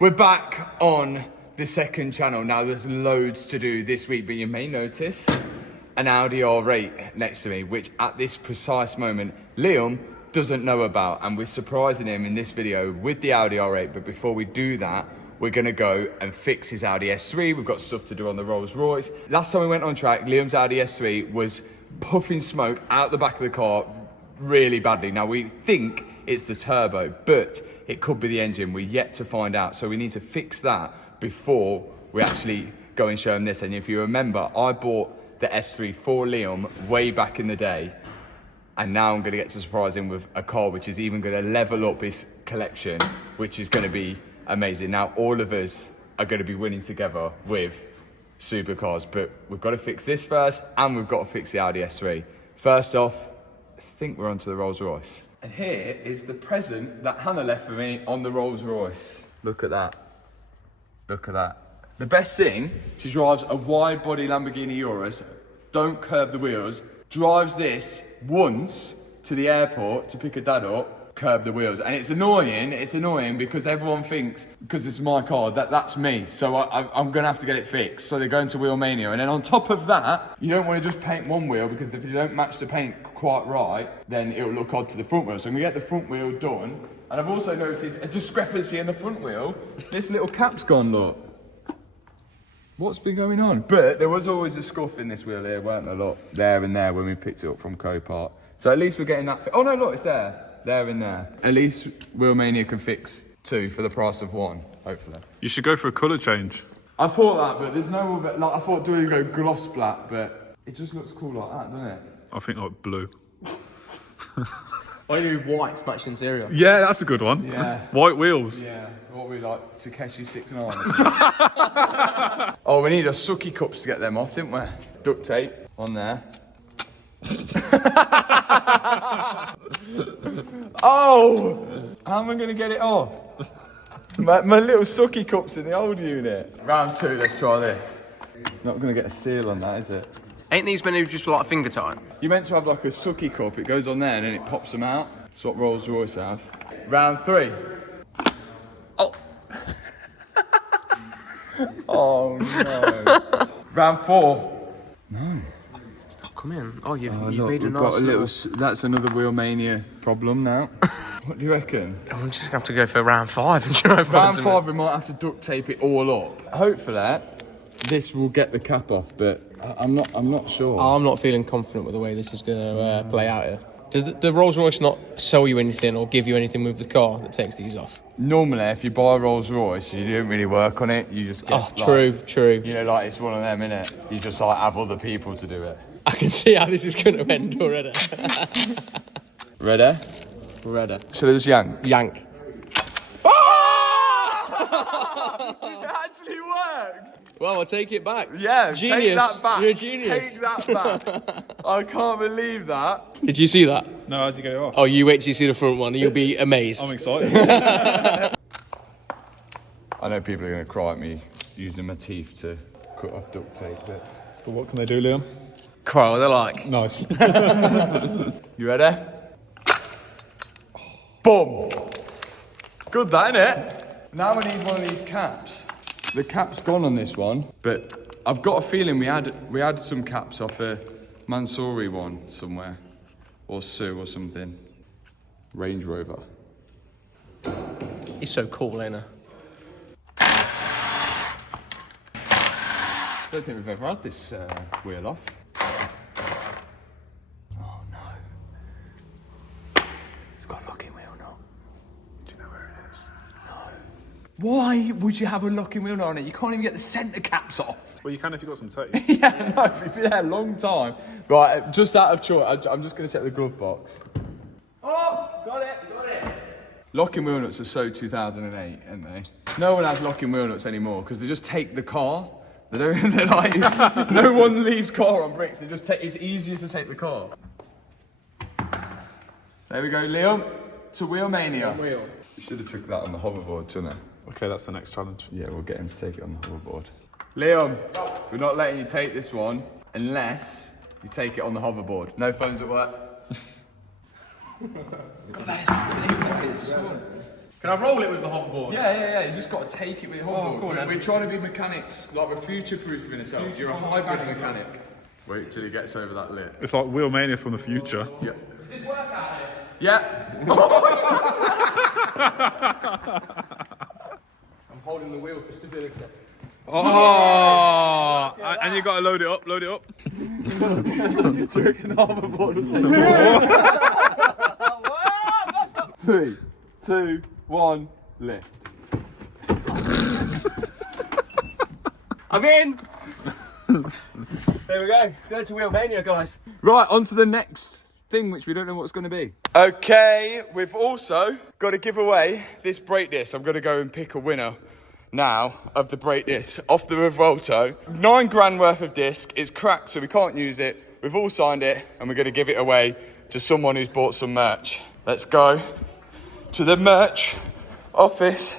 We're back on the second channel. Now there's loads to do this week, but you may notice an Audi R8 next to me, which at this precise moment, Liam doesn't know about, and we're surprising him in this video with the Audi R8. But before we do that, we're gonna go and fix his Audi S3. We've got stuff to do on the Rolls Royce. Last time we went on track, Liam's Audi S3 was puffing smoke out the back of the car really badly. Now we think it's the turbo, but it could be the engine. We're yet to find out. So we need to fix that before we actually go and show him this. And if you remember, I bought the S3 for Liam way back in the day. And now I'm gonna get to surprise him with a car which is even gonna level up his collection, which is gonna be amazing. Now, all of us are gonna be winning together with supercars, but we've got to fix this first, and we've got to fix the Audi S3. First off, I think we're onto the Rolls Royce. And here is the present that Hannah left for me on the Rolls Royce. Look at that. Look at that. The best thing, she drives a wide body Lamborghini Urus, don't curb the wheels, drives this once to the airport to pick her dad up, curb the wheels. And it's annoying because everyone thinks, because it's my car, that's me. So I'm gonna have to get it fixed. So they're going to Wheel Mania. And then on top of that, you don't wanna just paint one wheel, because if you don't match the paint quite right, then it'll look odd to the front wheel. So I'm gonna get the front wheel done. And I've also noticed a discrepancy in the front wheel. This little cap's gone, look. What's been going on? But there was always a scuff in this wheel here, weren't there? Look, there and there when we picked it up from Copart. So at least we're getting that. Oh no, look, it's there. There and there. At least Wheel Mania can fix two for the price of one, hopefully. You should go for a colour change. I thought that, but there's no other, like, I thought do we go gloss black, but it just looks cool like that, doesn't it? I think like blue. Why do you do white to match the interior? Yeah, that's a good one. Yeah. White wheels. Yeah, what we like, Takeshi 6'9". Oh, we need a sucky cups to get them off, didn't we? Duct tape on there. Oh! How am I going to get it off? My little sucky cup's in the old unit. Round two, let's try this. It's not going to get a seal on that, is it? Ain't these meant to be just like finger tight? You're meant to have like a sucky cup, it goes on there and then it pops them out. That's what Rolls Royce have. Round three. Oh! Oh no. Round four. No. Come in. Oh, you've Look, made a we've nice got a little. That's another Wheel Mania problem now. What do you reckon? I'm just going to have to go for round five and try and find Round something. five, we might have to duct tape it all up. Hopefully, this will get the cap off, but I'm not sure. I'm not feeling confident with the way this is going to play out here. Did the Rolls Royce not sell you anything or give you anything with the car that takes these off? Normally, if you buy a Rolls Royce, you don't really work on it. You just get. Oh, true. You know, like it's one of them, innit? You just like have other people to do it. I can see how this is going to end already. Ready? Ready. So there's yank. Yank. Oh! It actually works. Well, I'll take it back. Yeah, genius. Take that back. You're a genius. Take that back. I can't believe that. Did you see that? No, how'd you get it off? Oh, you wait till you see the front one and you'll be amazed. I'm excited. I know people are going to cry at me using my teeth to cut off duct tape, but What can they do, Liam? Cry what they like. Nice. you ready? Boom! Good, that, innit? Now we need one of these caps. The cap's gone on this one, but I've got a feeling we had some caps off a Mansouri one somewhere, or Sue or something. Range Rover. He's so cool, ain't he? I don't think we've ever had this wheel off. Oh no. It's got a locking wheel not. Do you know where it is? No. Why would you have a locking wheel on it? You can't even get the centre caps off. Well, you can if you've got some tape. Yeah, no, we've been there a long time. Right, just out of choice, I'm just going to check the glove box. Oh, got it. Locking wheel nuts are so 2008, aren't they? No one has locking wheel nuts anymore because they just take the car. They don't. They're like, no one leaves car on bricks. They just take. It's easier to take the car. There we go, Liam. To Wheel Mania. You should have took that on the hoverboard, shouldn't I? Okay, that's the next challenge. Yeah, we'll get him to take it on the hoverboard. Liam, we're not letting you take this one unless you take it on the hoverboard. No phones at work. Can I roll it with the hoverboard? Yeah. You just got to take it with your hoverboard. cool, then. We're trying to be mechanics, like we're future-proofing ourselves. You're a hybrid mechanic. Wait till he gets over that lip. It's like Wheelmania from the future. Yeah. Does this work out here? Yeah. I'm holding the wheel for stability. Oh, and you got to load it up. Do you reckon the hoverboard will take it? 3, 2, 1, lift. I'm in! There we go. Go to Wheelmania, guys. Right, on to the next thing, which we don't know what it's going to be. Okay, we've also got to give away this brake disc. I'm going to go and pick a winner now of the brake disc off the Revolto. £9 worth of disc. It's cracked, so we can't use it. We've all signed it, and we're going to give it away to someone who's bought some merch. Let's go to the merch office,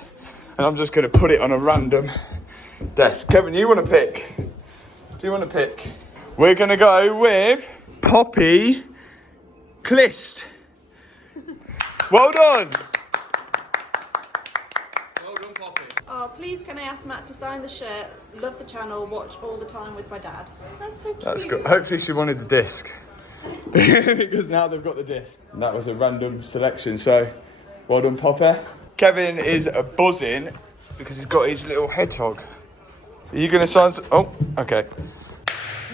and I'm just going to put it on a random desk. Kevin, you want to pick? Do you want to pick? We're going to go with Poppy Clist. Well done. Well done, Poppy. Oh, please can I ask Matt to sign the shirt? Love the channel, watch all the time with my dad. That's so cute. That's good. Hopefully she wanted the disc. Because now they've got the disc. And that was a random selection, so well done, Poppy. Kevin is buzzing because he's got his little hedgehog. Are you going to sign some? Oh, okay.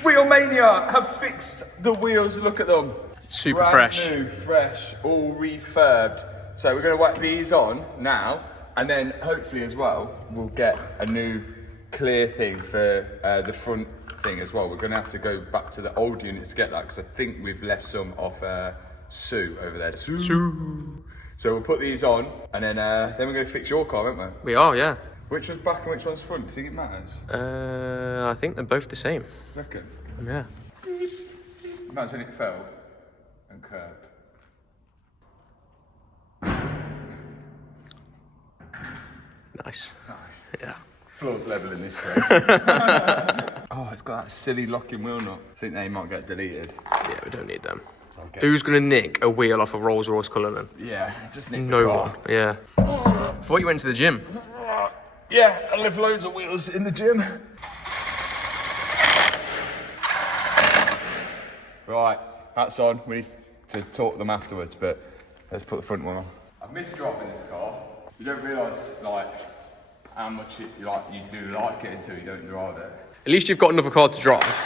Wheelmania have fixed the wheels. Look at them. Super Brand fresh. new, fresh, all refurbed. So we're going to whack these on now, and then hopefully as well, we'll get a new clear thing for the front thing as well. We're going to have to go back to the old unit to get that, because I think we've left some off Sue over there. Sue. So we'll put these on, and then we're going to fix your car, won't we? We are, yeah. Which one's back and which one's front? Do you think it matters? I think they're both the same. Reckon? Yeah. Imagine it fell and curved. Nice. Nice. Yeah. Floor's level in this case. Oh, it's got that silly locking wheel nut. I think they might get deleted. Yeah, we don't need them. Okay. Who's going to nick a wheel off a Rolls Royce Cullinan? Yeah, just need No the car. one. Yeah. I thought you went to the gym. Yeah, I lift loads of wheels in the gym. Right, that's on. We need to talk them afterwards, but let's put the front one on. I've missed driving this car. You don't realise like how much you do like it until you don't drive it. At least you've got another car to drive.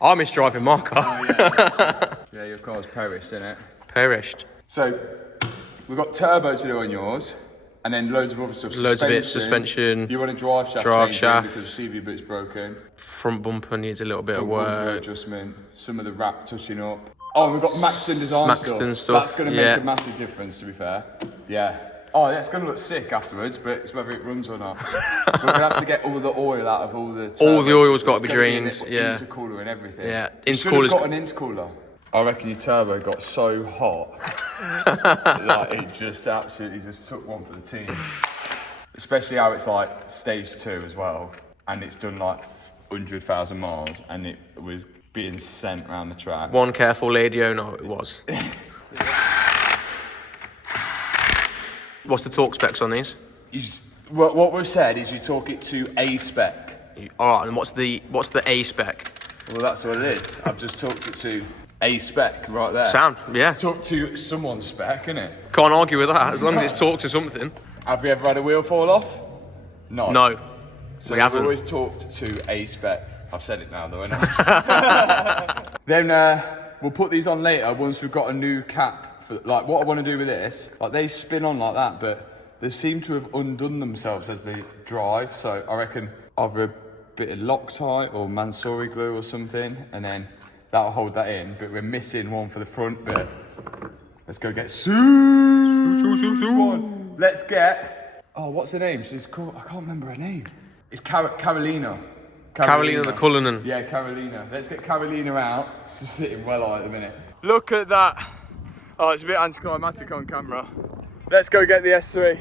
I miss driving my car. Oh, yeah. Yeah, your car's perished, isn't it? Perished. So we've got turbo to do on yours, and then loads of other stuff. Loads of bits, suspension. You want a drive shaft? Drive changing shaft. because the CV boot's broken. Front bumper needs a little bit of Front bumper work. adjustment. Some of the wrap touching up. Oh, we've got Maxton design Maxton stuff, That's going to make yeah. a massive difference, to be fair. Yeah. Oh, yeah, it's going to look sick afterwards, but it's whether it runs or not. We're going to have to get all the oil out of all the. All the oil's turbos. got to It's be gonna drained, an yeah. Intercooler and everything. Yeah, You should have intercooler's- got an intercooler. I reckon your turbo got so hot, like it just absolutely just took one for the team. Especially how it's like stage 2 as well, and it's done like 100,000 miles, and it was being sent around the track. One careful lady, oh no, it was. What's the torque specs on these? What we've said is you talk it to A spec. Alright, and what's the A spec? Well, that's what it is. I've just talked it to A spec right there. Sound, yeah. Talk to someone's spec, innit? Can't argue with that, as long as it's talked to something. Have we ever had a wheel fall off? No. No, So we we've haven't. always talked to A spec. I've said it now though, innit? Then we'll put these on later once we've got a new cap. For, like what I want to do with this, like they spin on like that, but they seem to have undone themselves as they drive. So I reckon either a bit of Loctite or Mansory glue or something, and then that'll hold that in. But we're missing one for the front bit. Let's go get one. Let's get. Oh, what's her name? She's called. I can't remember her name. It's Carolina. Carolina the Cullinan. Yeah, Carolina. Let's get Carolina out. She's sitting well on at the minute. Look at that. Oh, it's a bit anticlimactic on camera. Let's go get the S3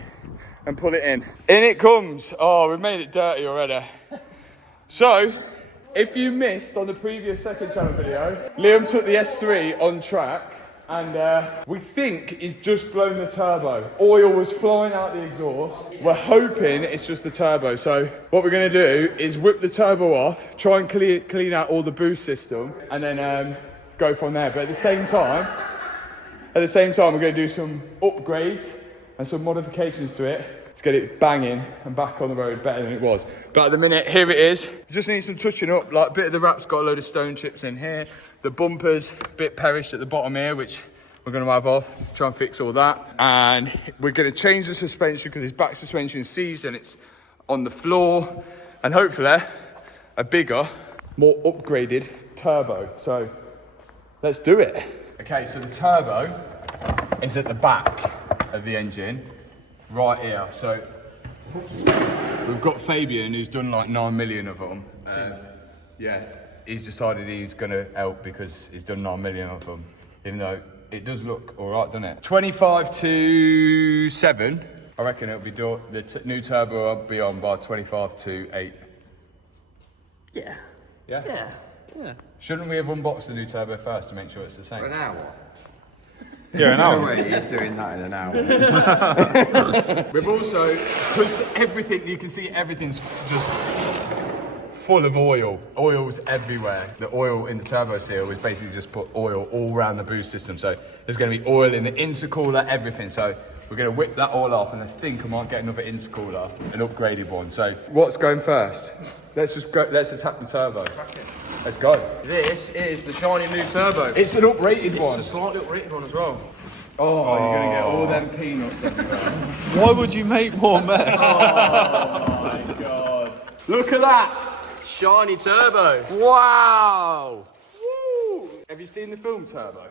and pull it in. In it comes. Oh, we've made it dirty already. So, if you missed on the previous second channel video, Liam took the S3 on track And we think he's just blown the turbo. Oil was flying out the exhaust. We're hoping it's just the turbo. So what we're gonna do is whip the turbo off, try and clean out all the boost system, and then go from there. But at the same time, we're gonna do some upgrades and some modifications to it. Let's get it banging and back on the road better than it was. But at the minute, here it is. Just needs some touching up. Like a bit of the wrap's got a load of stone chips in here. The bumper's a bit perished at the bottom here, which we're going to have off. Try and fix all that. And we're going to change the suspension because his back suspension is seized and it's on the floor. And hopefully a bigger, more upgraded turbo. So let's do it. Okay, so the turbo is at the back of the engine. Right here, so we've got Fabian who's done like 9 million of them. Yeah, he's decided he's going to help because he's done 9 million of them, even though it does look all right, doesn't it? 25 to 7, I reckon it'll be the new turbo will be on by 25 to 8. Yeah. Yeah? Yeah. Yeah. Shouldn't we have unboxed the new turbo first to make sure it's the same? For an hour? Yeah, an No hour. way he's doing that in an hour. We've also, because everything, you can see everything's just full of oil. Oil's everywhere. The oil in the turbo seal is basically just put oil all around the boost system. So there's going to be oil in the intercooler, everything. So we're going to whip that all off, and I think I might get another intercooler, an upgraded one. So what's going first? Let's attack the turbo. Let's go. This is the shiny new turbo. It's an uprated It's one. a slightly uprated one as well. Oh, you're going to get all them peanuts everywhere. Why would you make more mess? Oh my God. Look at that. Shiny turbo. Wow! Woo! Have you seen the film Turbo?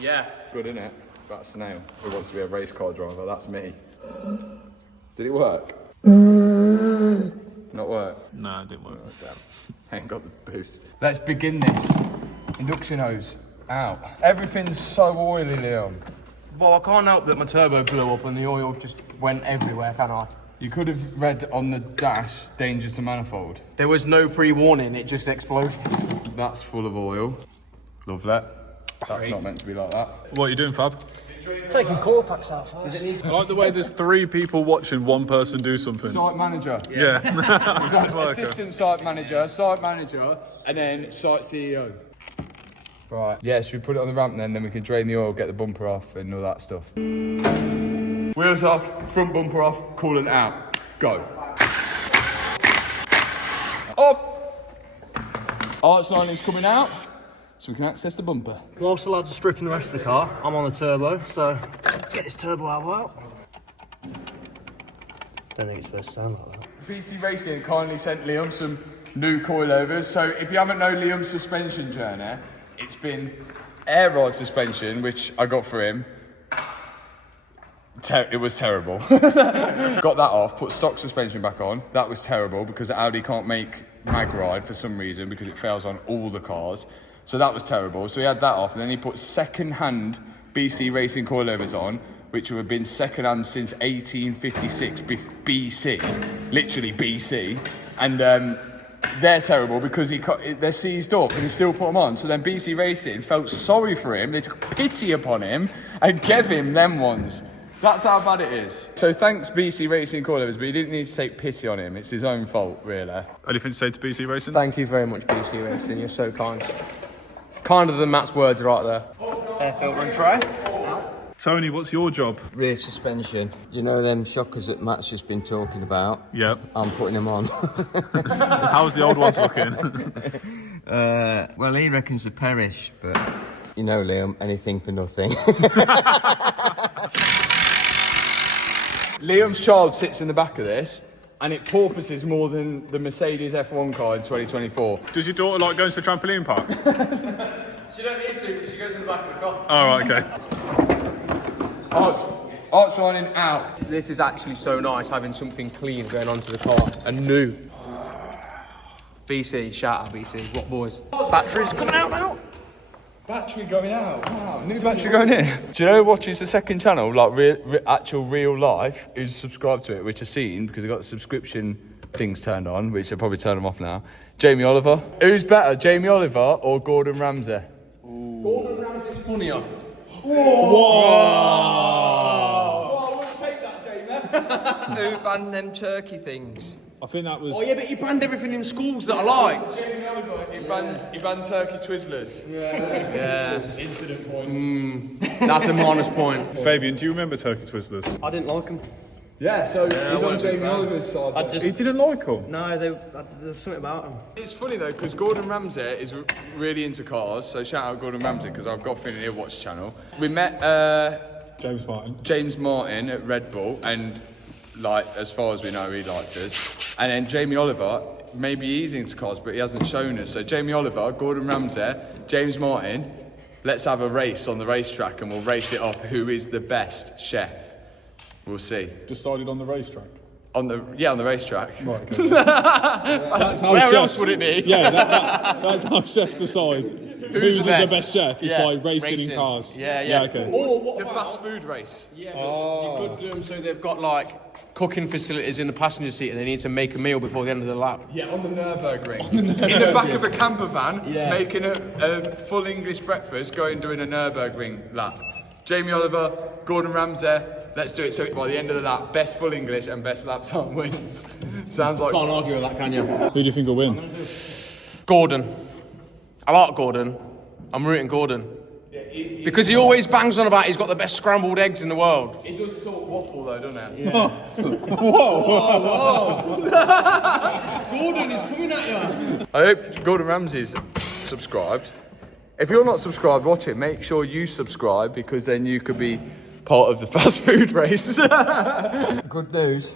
Yeah. Good, isn't it? About a snail who wants to be a race car driver. That's me. Did it work? Not work? Nah, it didn't work. Oh, damn. I ain't got the boost. Let's begin this. Induction hose out. Everything's so oily, Leon. Well, I can't help that my turbo blew up and the oil just went everywhere, can I? You could have read on the dash, danger to manifold. There was no pre-warning, it just exploded. That's full of oil. Love that. That's not meant to be like that. What are you doing, Fab? Taking core packs out first. I like the way there's 3 people watching one person do something. Site manager. Yeah. Assistant site manager, and then site CEO. Right. Yeah, should we put it on the ramp then we can drain the oil, get the bumper off and all that stuff. Wheels off, front bumper off, coolant out. Go. Off! Arch lining's coming out, so we can access the bumper. Whilst the lads are stripping the rest of the car, I'm on the turbo, so get this turbo out. Don't think it's supposed to sound like that. PC Racing kindly sent Liam some new coilovers. So if you haven't known Liam's suspension journey, it's been air rod suspension, which I got for him. It was terrible. Got that off, put stock suspension back on. That was terrible because Audi can't make mag ride for some reason because it fails on all the cars. So that was terrible. So he had that off, and then he put second-hand BC Racing coilovers on, which have been second-hand since 1856 BC, literally BC. And they're terrible because they're seized up and he still put them on. So then BC Racing felt sorry for him. They took pity upon him and gave him them ones. That's how bad it is. So thanks BC Racing coilovers, but you didn't need to take pity on him. It's his own fault, really. Anything to say to BC Racing? Thank you very much, BC Racing. You're so kind. Kinder than Matt's words right there. Air filter and tray. Tony, what's your job? Rear suspension. You know them shockers that Matt's just been talking about? Yep. I'm putting them on. How's the old ones looking? Well, he reckons they perish, but... You know, Liam, anything for nothing. Liam's child sits in the back of this, and it porpoises more than the Mercedes F1 car in 2024. Does your daughter like going to the trampoline park? She don't need to, because she goes in the back of the car. Oh, right, okay. Arch lining out. This is actually so nice having something clean going onto the car and new. BC, shout out BC. What boys? Batteries coming out now. Battery going out. Wow, new battery going in. Do you know who watches the second channel, like actual real life, who's subscribed to it, which I've seen because I got the subscription things turned on, which I'll probably turn them off now. Jamie Oliver. Who's better, Jamie Oliver or Gordon Ramsay? Gordon Ramsay's funnier. Who banned them turkey things? I think that was. Oh yeah, but he banned everything in schools that I liked. He banned turkey Twizzlers. Yeah. Incident point. That's a minus point. Fabian, do you remember Turkey Twizzlers? I didn't like them. Yeah, so he's on Jamie Oliver's side. He didn't like them. No, there's something about them. It's funny though, because Gordon Ramsay is really into cars, so shout out Gordon Ramsay, because I've got a feeling he'll watch the channel. We met James Martin at Red Bull, and like, as far as we know, he liked us. And then Jamie Oliver, maybe he's into cars, but he hasn't shown us. So Jamie Oliver, Gordon Ramsay, James Martin, let's have a race on the racetrack, and we'll race it off who is the best chef. We'll see. Decided on the racetrack. On the racetrack. Right, okay. That's how Where chefs, else would it be? Yeah, that's how chefs decide who's the best chef is by racing in cars. Yeah. Okay. Or what The about fast food race. you could do them so they've got like cooking facilities in the passenger seat and they need to make a meal before the end of the lap. Yeah, on the Nürburgring. In the back of a camper van, making a full English breakfast, going doing a Nürburgring lap. Jamie Oliver, Gordon Ramsay, let's do it. So by the end of the lap, best full English and best lap time wins. Sounds like... Can't argue with that, can you? Who do you think will win? Gordon. I like Gordon. I'm rooting Gordon. Because he always bangs on about he's got the best scrambled eggs in the world. It does sort of waffle though, doesn't it? Gordon is coming at you. I hope Gordon Ramsay's subscribed. If you're not subscribed, watch it. Make sure you subscribe, because then you could be part of the fast food race. Good news.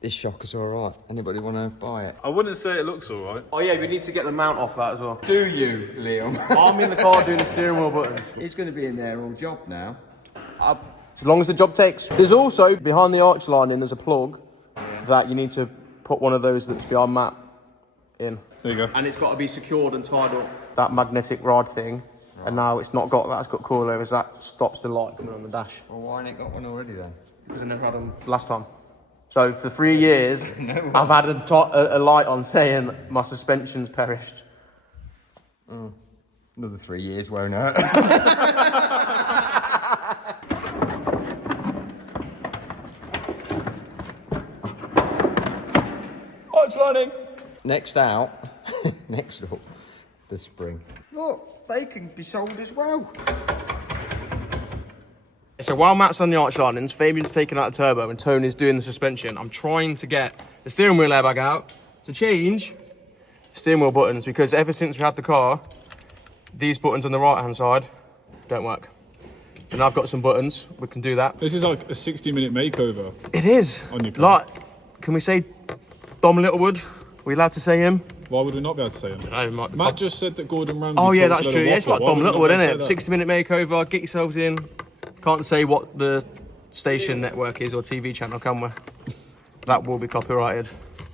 This shocker's alright. Anybody want to buy it? I wouldn't say it looks alright. Oh yeah, we need to get the mount off that as well. Do you, Liam? I'm in the car doing the steering wheel buttons. He's going to be in there all job now. As long as the job takes. There's also, behind the arch lining, there's a plug that you need to put one of those that's behind Matt in. There you go. And it's got to be secured and tied up. That magnetic rod thing. Right. And now it's not got that, it's got coilovers. That stops the light coming on the dash. Well, why ain't it got one already then? Because I never had them last time. So for 3 years, I've had a light on saying my suspension's perished. Another 3 years won't hurt. What's running? Next out, next up, the spring. Look, they can be sold as well. So while Matt's on the arch linings, Fabian's taking out the turbo and Tony's doing the suspension. I'm trying to get the steering wheel airbag out to change steering wheel buttons, because ever since we had the car, these buttons on the right hand side don't work. And I've got some buttons, we can do that. This is like a 60-minute makeover. It is. On your car. Like, can we say Dom Littlewood? Are we allowed to say him? Why would we not be able to say him? No, we might be. Matt just said that Gordon Ramsay. Oh yeah, talks that's a lot true. of Yeah, it's like waffle. Dom Why would we Littlewood, not isn't be it? able to say 60-minute makeover, get yourselves in. Can't say what the station network is or TV channel, can we? That will be copyrighted.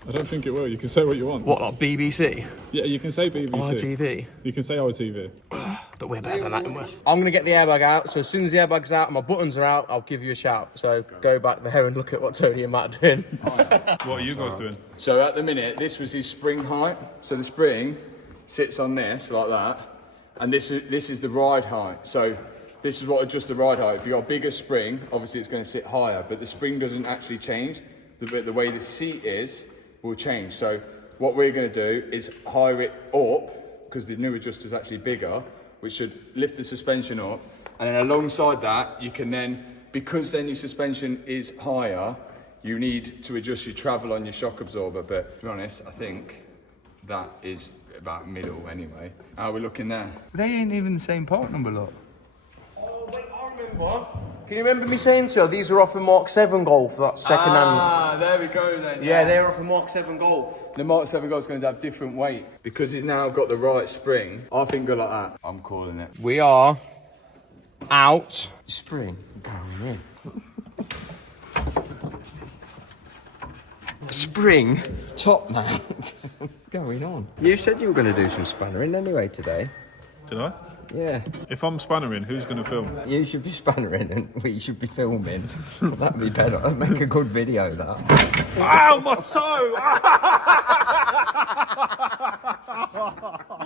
that? I don't think it will. You can say what you want. What, like BBC? Yeah, you can say BBC. ITV? You can say ITV. But we're better than that, aren't we? I'm going to get the airbag out, so as soon as the airbag's out and my buttons are out, I'll give you a shout. So go back there and look at what Tony and Matt are doing. What are you guys doing? So at the minute, this was his spring height. So the spring sits on this, like that. And this is the ride height. So this is what adjusts the ride height. If you've got a bigger spring, obviously it's going to sit higher, but the spring doesn't actually change. The way the seat is will change. So what we're going to do is higher it up, because the new adjuster is actually bigger, which should lift the suspension up. And then alongside that, you can then, because then your suspension is higher, you need to adjust your travel on your shock absorber. But to be honest, I think that is about middle anyway. How are we looking there? They ain't even the same part number, look. Oh, wait, I remember. Can you remember me saying so? These are off a Mark 7 Golf, that second hand. Ah, there we go then. Yeah, they're off a Mark 7 Golf. The Mark 7 Golf's going to have different weight. Because he's now got the right spring, I think go like that. I'm calling it. We are out. Spring going in. Spring top mount going on. You said you were going to do some spannering anyway today. Did I? Yeah, If I'm spannering, who's going to film? you should be spannering and we should be filming. That'd be better. That'd make a good video, that. Ow, my toe!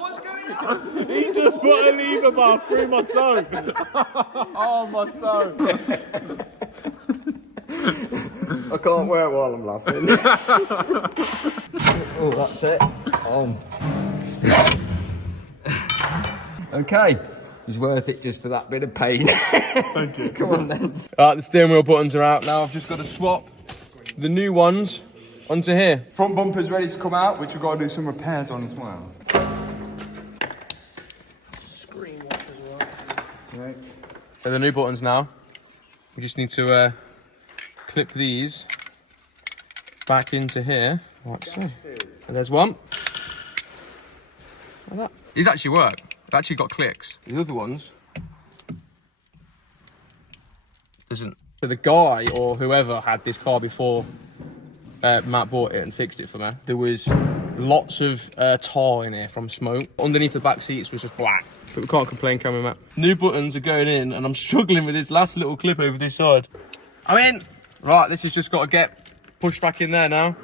What's going He just put a lever bar through my toe. Oh, my toe. I can't wear it while I'm laughing. Oh, that's it. Okay. It's worth it just for that bit of pain. Thank you. Come on then. Alright, the steering wheel buttons are out now. I've just got to swap the new ones onto here. Front bumper's ready to come out, which we've got to do some repairs on as well. Screen wash as well. Right. So the new buttons now. We just need to clip these back into here, like so. And there's one. Like that. These actually work. They've actually got clicks. The other ones doesn't. So the guy or whoever had this car before Matt bought it and fixed it for me, there was lots of tar in here from smoke. Underneath the back seats was just black. But we can't complain, can we, Matt? New buttons are going in and I'm struggling with this last little clip over this side. I'm in! Right, this has just got to get pushed back in there now.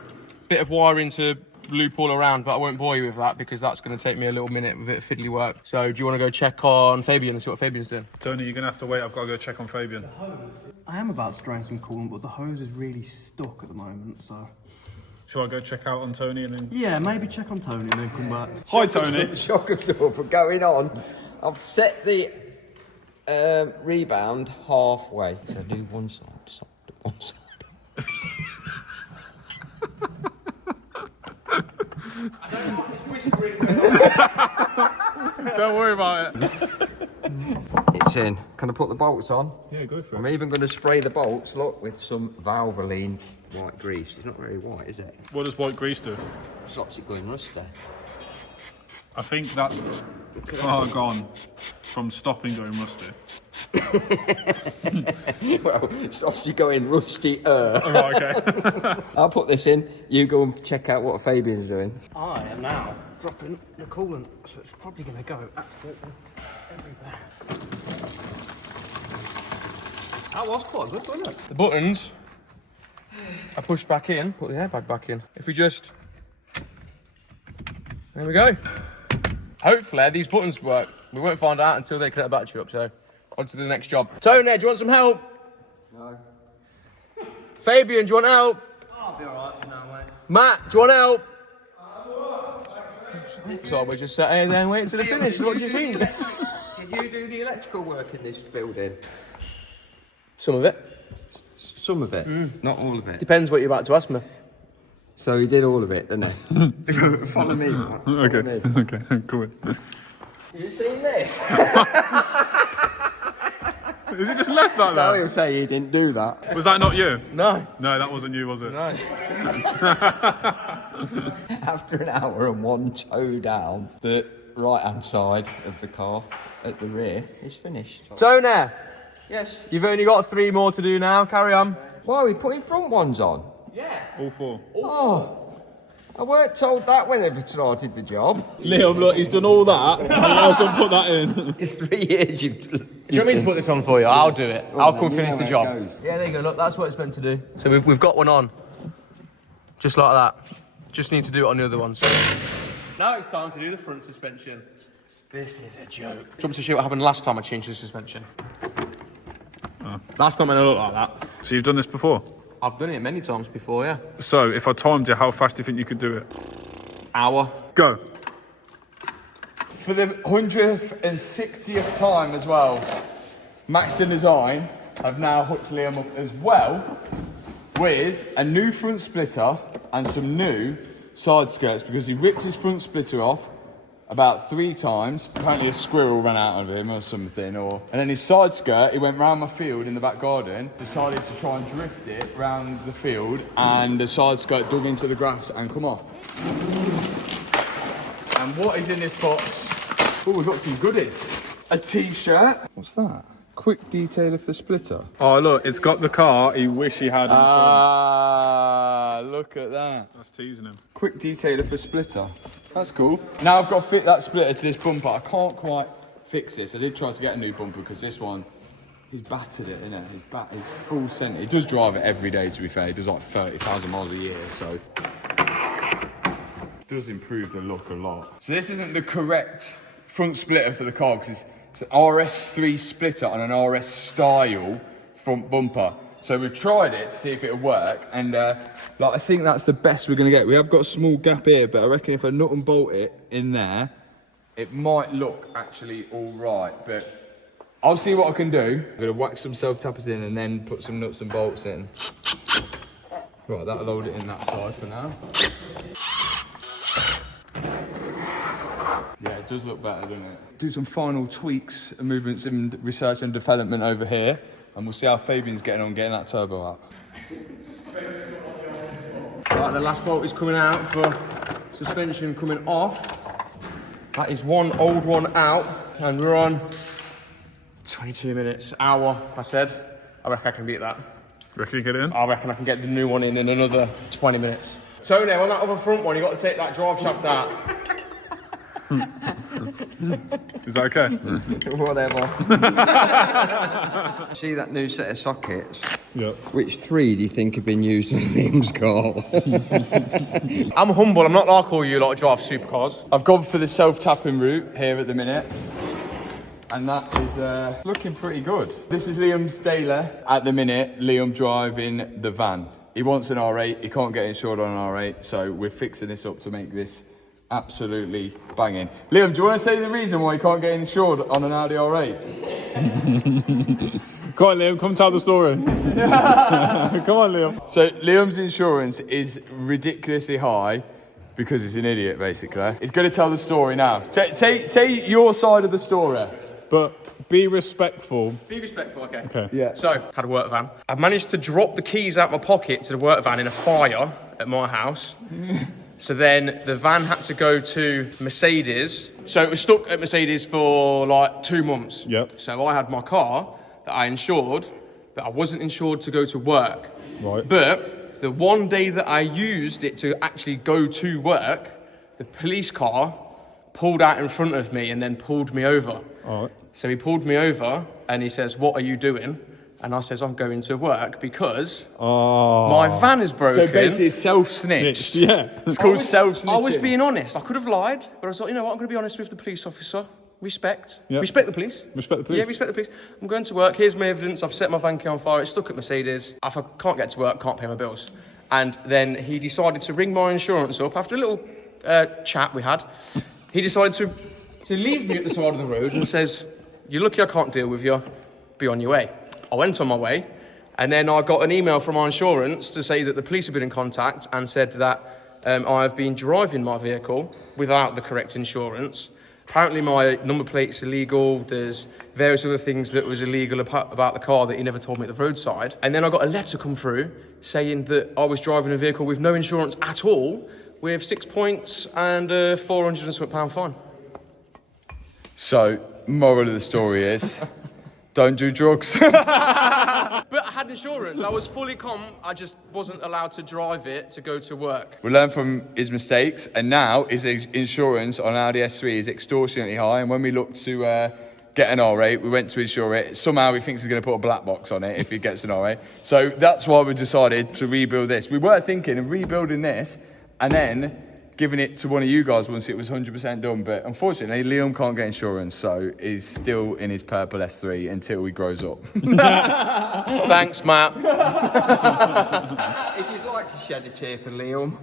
Bit of wiring to loop all around, but I won't bore you with that because that's going to take me a little minute with a bit of fiddly work. So do you want to go check on Fabian and see what Fabian's doing? Tony, you're going to have to wait. I've got to go check on Fabian. I am about to drain some coolant, but the hose is really stuck at the moment, so... Shall I go check out on Tony and then... Yeah, maybe check on Tony and then come back. Hi, Tony. Shock absorber going on. I've set the rebound halfway. So do one side, one side. Don't worry about it. It's in. Can I put the bolts on? Yeah, go for it. I'm even going to spray the bolts, look, with some Valvoline white grease. It's not very white, is it? What does white grease do? Stops it going rusty. I think that's far gone from stopping going rusty. Well, it stops you going rusty. Oh, right, okay. I'll put this in. You go and check out what Fabian's doing. I am now dropping the coolant, so it's probably going to go absolutely everywhere. That was quite good, wasn't it? The buttons are pushed back in, put the airbag back in. If we just... There we go. Hopefully these buttons work. We won't find out until they connect the battery up, so on to the next job. Tony, do you want some help? No. Fabian, do you want help? I'll be alright for now, mate. Matt, do you want help? So we're just sat here there waiting till they finish. What do you think? Did you do the electrical work in this building? Some of it. Some of it, not all of it. Depends what you're about to ask me. So he did all of it, didn't he? Follow me. Matt. Follow Okay, me. okay, go in. You seen this? Is it just left that No, there? he'll say he didn't do that. Was that not you? No. No, that wasn't you, was it? No. After an hour and one toe down, the right-hand side of the car at the rear is finished. Tony, Yes. you've only got 3 more to do now. Carry on. Why are we putting front ones on? All 4. Oh, I weren't told that when I started the job. Liam, look, he's done all that, and he hasn't put that in. In 3 years you've... Do you want me to put this on for you? I'll do it. I'll come then you finish know the how job. it goes. Yeah, there you go. Look, that's what it's meant to do. So we've got one on. Just like that. Just need to do it on the other ones. Now it's time to do the front suspension. This is a joke. Do you want me to show you what happened last time I changed the suspension? Oh. That's not meant to look like that. So you've done this before? I've done it many times before, yeah. So, if I timed it, how fast do you think you could do it? Hour. Go. For the 160th time as well, Max and Design have now hooked Liam up as well with a new front splitter and some new side skirts because he ripped his front splitter off about 3 times. Apparently a squirrel ran out of him or something. And then his side skirt, he went round my field in the back garden, decided to try and drift it round the field, and the side skirt dug into the grass and come off. And what is in this box? Oh, we've got some goodies. A t-shirt. What's that? Quick detailer for splitter. Oh, look, it's got the car he wish he had in front. Ah, look at that. That's teasing him. Quick detailer for splitter. That's cool. Now I've got to fit that splitter to this bumper. I can't quite fix this. I did try to get a new bumper because this one, he's battered it, innit? He's full centre. He does drive it every day, to be fair. He does like 30,000 miles a year, so. Does improve the look a lot. So this isn't the correct front splitter for the car because it's an RS3 splitter on an RS style front bumper. So we've tried it to see if it'll work, and I think that's the best we're gonna get. We have got a small gap here, but I reckon if I nut and bolt it in there, it might look actually all right. But I'll see what I can do. I'm gonna whack some self-tappers in and then put some nuts and bolts in. Right, that'll hold it in that side for now. Yeah, it does look better, doesn't it? Do some final tweaks and movements in research and development over here, and we'll see how Fabian's getting on getting that turbo out. Right, the last bolt is coming out for suspension coming off. That is one old one out, and we're on 22 minutes, hour, I said. I reckon I can beat that. Reckon you get it in? I reckon I can get the new one in another 20 minutes. Tony, on that other front one, you got to take that drive shaft out. Is that okay? Whatever. See that new set of sockets? Yep. Which three do you think have been used on Liam's car? I'm humble, I'm not like all you lot who drive supercars. I've gone for the self-tapping route here at the minute, and that is looking pretty good. This is Liam's daily. At the minute, Liam driving the van. He wants an R8, he can't get insured on an R8, so we're fixing this up to make this absolutely banging. Liam, do you want to say the reason why you can't get insured on an Audi R8? Come on, Liam, come tell the story. Come on, Liam. So Liam's insurance is ridiculously high because he's an idiot, basically. He's going to tell the story now. Say your side of the story. But be respectful. Be respectful, okay. Okay. Yeah. So, had a work van. I managed to drop the keys out my pocket to the work van in a fire at my house. So then the van had to go to Mercedes. So it was stuck at Mercedes for like 2 months. Yep. So I had my car that I insured, but I wasn't insured to go to work. Right. But the one day that I used it to actually go to work, the police car pulled out in front of me and then pulled me over. All right. So he pulled me over and he says, "What are you doing?" And I says, "I'm going to work because my van is broken." So basically it's self-snitched. Yeah. It's called self-snitching. I was being honest. I could have lied, but I thought, you know what, I'm going to be honest with the police officer. Respect. Yeah. Respect the police. Respect the police. Yeah, respect the police. I'm going to work. Here's my evidence. I've set my van key on fire. It's stuck at Mercedes. If I can't get to work, can't pay my bills. And then he decided to ring my insurance up after a little chat we had. He decided to leave me at the side of the road and says, "You're lucky I can't deal with you. Be on your way." I went on my way, and then I got an email from my insurance to say that the police have been in contact and said that I've been driving my vehicle without the correct insurance. Apparently my number plate's illegal. There's various other things that was illegal about the car that he never told me at the roadside. And then I got a letter come through saying that I was driving a vehicle with no insurance at all, with 6 points and a £400 fine. So, moral of the story is, don't do drugs. But I had insurance. I was fully I just wasn't allowed to drive it to go to work. We learned from his mistakes, and now his insurance on Audi S3 is extortionately high. And when we looked to get an R8, we went to insure it. Somehow he thinks he's going to put a black box on it if he gets an R8. So that's why we decided to rebuild this. We were thinking of rebuilding this and then giving it to one of you guys once it was 100% done, but unfortunately Liam can't get insurance, so he's still in his purple S3 until he grows up. Thanks, Matt. If you'd like to shed a tear for Liam.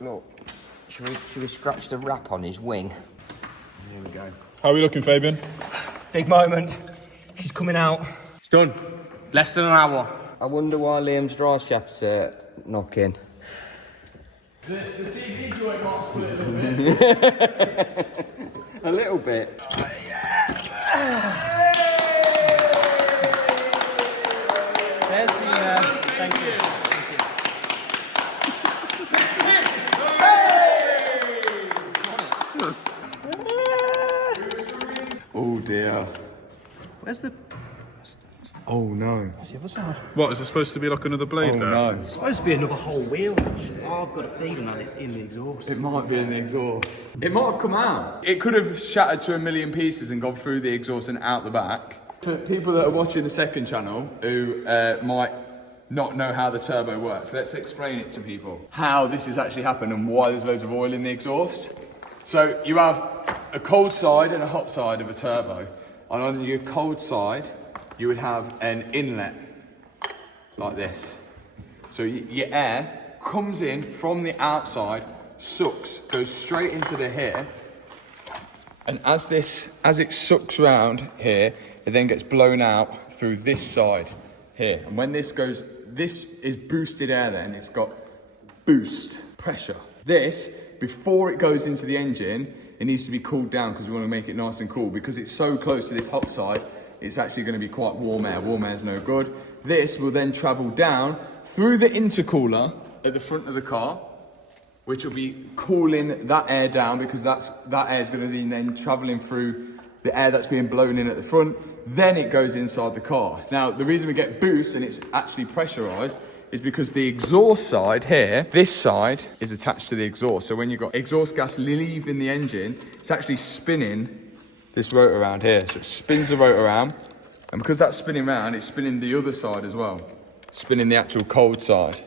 Look, should we scratch the wrap on his wing? Here we go. How are we looking, Fabian? Big moment. She's coming out. It's done. Less than an hour. I wonder why Liam's drive shaft's knocking. The CD joint might split a little bit. A little bit. There's the. Thank you. Oh dear. Where's the? Oh no. Where's the other side? What, is there supposed to be like another blade Oh there? no. It's supposed to be another whole wheel. I've got a feeling that it's in the exhaust. It might be in the exhaust. It might have come out. It could have shattered to a million pieces and gone through the exhaust and out the back. For people that are watching the second channel who might not know how the turbo works. Let's explain it to people. How this has actually happened and why there's loads of oil in the exhaust. So you have a cold side and a hot side of a turbo. And on your cold side, you would have an inlet like this. So your air comes in from the outside, sucks, goes straight into the here. And as it sucks around here, it then gets blown out through this side here. And when this goes, this is boosted air then, it's got boost pressure. This, before it goes into the engine, it needs to be cooled down because we want to make it nice and cool. Because it's so close to this hot side, it's actually going to be quite warm air. Warm air is no good. This will then travel down through the intercooler at the front of the car, which will be cooling that air down because that air is going to be then traveling through the air that's being blown in at the front. Then it goes inside the car. Now, the reason we get boost and it's actually pressurized is because the exhaust side here, this side is attached to the exhaust. So when you've got exhaust gas leaving the engine, it's actually spinning this rotor around here. So it spins the rotor around. And because that's spinning around, it's spinning the other side as well. Spinning the actual cold side.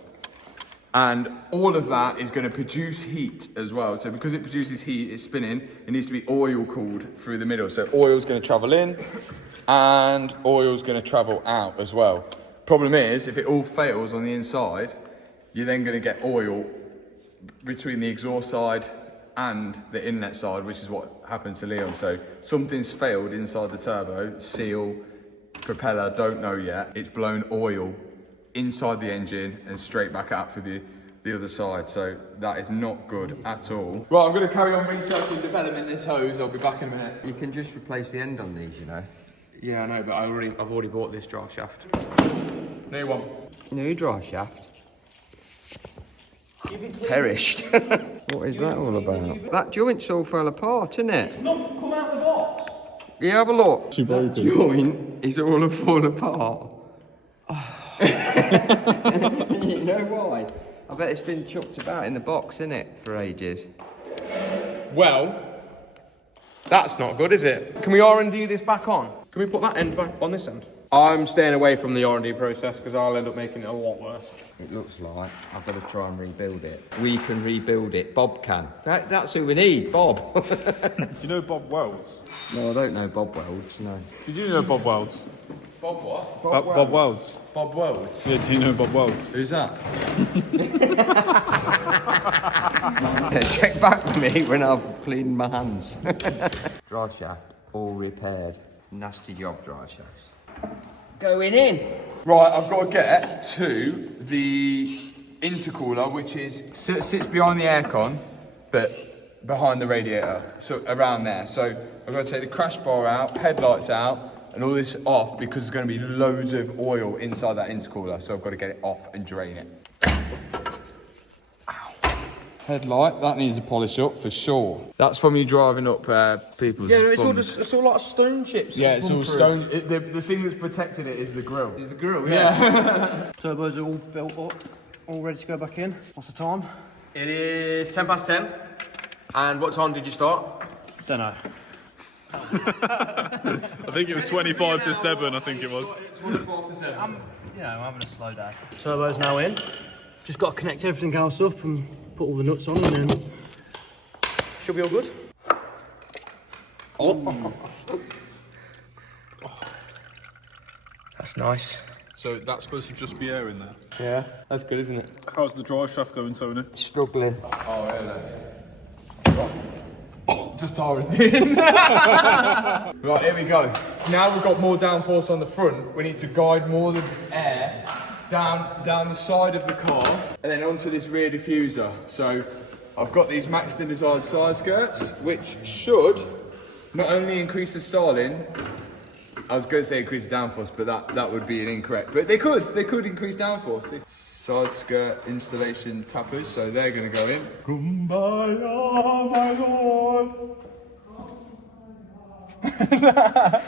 And all of that is going to produce heat as well. So because it produces heat, it's spinning, it needs to be oil cooled through the middle. So oil's going to travel in and oil's going to travel out as well. Problem is, if it all fails on the inside, you're then going to get oil between the exhaust side and the inlet side, which is what happened to Liam. So something's failed inside the turbo, seal, propeller, don't know yet. It's blown oil inside the engine and straight back out for the other side. So that is not good at all. Right, I'm going to carry on researching developing this hose. I'll be back in a minute. You can just replace the end on these, you know. Yeah, I know, but I've already bought this drive shaft. New one. New drive shaft. Perished. What is that all about? That joint's all fell apart, isn't it? It's not come out of the box. You have a look. She broke it. Joint is all fall apart. You know why? I bet it's been chucked about in the box, isn't it, for ages? Well, that's not good, is it? Can we R&D this back on? Can we put that end back on this end? I'm staying away from the R&D process because I'll end up making it a lot worse. It looks like I've got to try and rebuild it. We can rebuild it. Bob can. That's who we need, Bob. Do you know Bob Welds? No, I don't know Bob Welds, no. Did you know Bob Welds? Bob what? Bob Welds. Bob Welds. Yeah, do you know Bob Welds? Who's that? Check back with me when I've cleaned my hands. Drive shaft, all repaired. Nasty job, drive shafts. Going in. Right, I've got to get to the intercooler, which sits behind the aircon, but behind the radiator, so around there. So I've got to take the crash bar out, headlights out, and all this off because there's going to be loads of oil inside that intercooler. So I've got to get it off and drain it. Headlight, that needs a polish up for sure. That's from you driving up people's bums. It's all like stone chips. Yeah, it's all stone. The thing that's protecting it is the grill. Is the grill, yeah. Turbos are all built up, all ready to go back in. What's the time? It is 10 past 10. And what time did you start? Don't know. I think it was 25 to 7, I think it was. 25 to 7. I'm having a slow day. Turbo's now in. Just got to connect everything else up and put all the nuts on and then should be all good. Oh. That's nice. So that's supposed to just be air in there. Yeah, that's good, isn't it? How's the drive shaft going, Tony? Struggling. Oh, really? Right. Just R&D. Right, here we go. Now we've got more downforce on the front, we need to guide more of the air down the side of the car and then onto this rear diffuser. So I've got these maxed in desired side skirts, which should not only increase the styling, I was going to say increase the downforce, but that would be an incorrect. But they could increase downforce. Side skirt installation tappers, so they're going to go in. Kumbaya, my lord.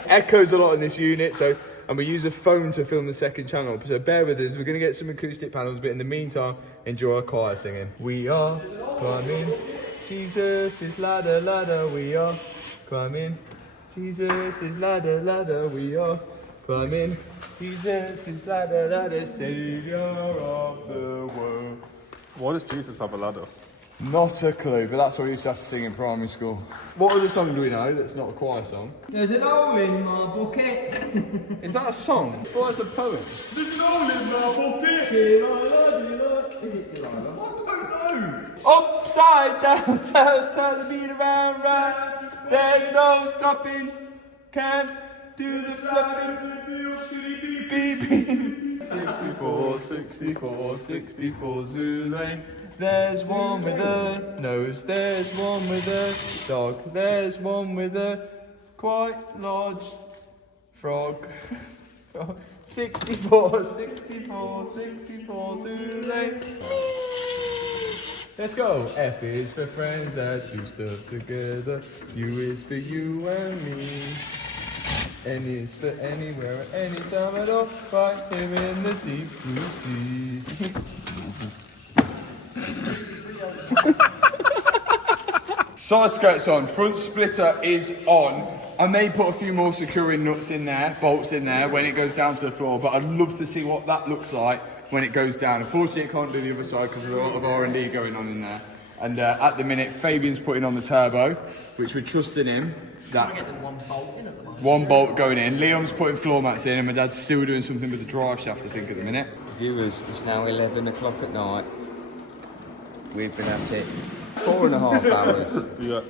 Echoes a lot in this unit, and we use a phone to film the second channel, so bear with us. We're going to get some acoustic panels, but in the meantime, enjoy our choir singing. We are climbing, Jesus is ladder, ladder, we are climbing, Jesus is ladder, ladder, we are Climbing. Jesus is the Savior of the world. Why does Jesus have a ladder? Not a clue, but that's what we used to have to sing in primary school. What other song do we know that's not a choir song? There's an hole in my bucket. Is that a song? Or it's a poem? There's an hole in my bucket. Is it Delilah? I don't know. Upside down, turn the beat around, right. There's no stopping, can't do the stopping. Beep, beep. 64, 64, 64 Zulu. There's one with a nose, there's one with a dog, there's one with a quite large frog. 64, 64, 64 Zulu. Let's go. F is for friends that you stood together. U is for you and me. N is for anywhere at any time at all. Right here in the deep blue sea. Side skirts on, front splitter is on. I may put a few more securing nuts in there, bolts in there when it goes down to the floor, but I'd love to see what that looks like when it goes down. Unfortunately, I can't do the other side because there's a lot of R&D going on in there. And at the minute, Fabian's putting on the turbo, which we're trusting him. That One bolt in at the moment. one bolt going in. Liam's putting floor mats in, and my dad's still doing something with the drive shaft, I think, at the minute. Viewers, it's now 11 o'clock at night. We've been at it 4.5 hours. Yeah.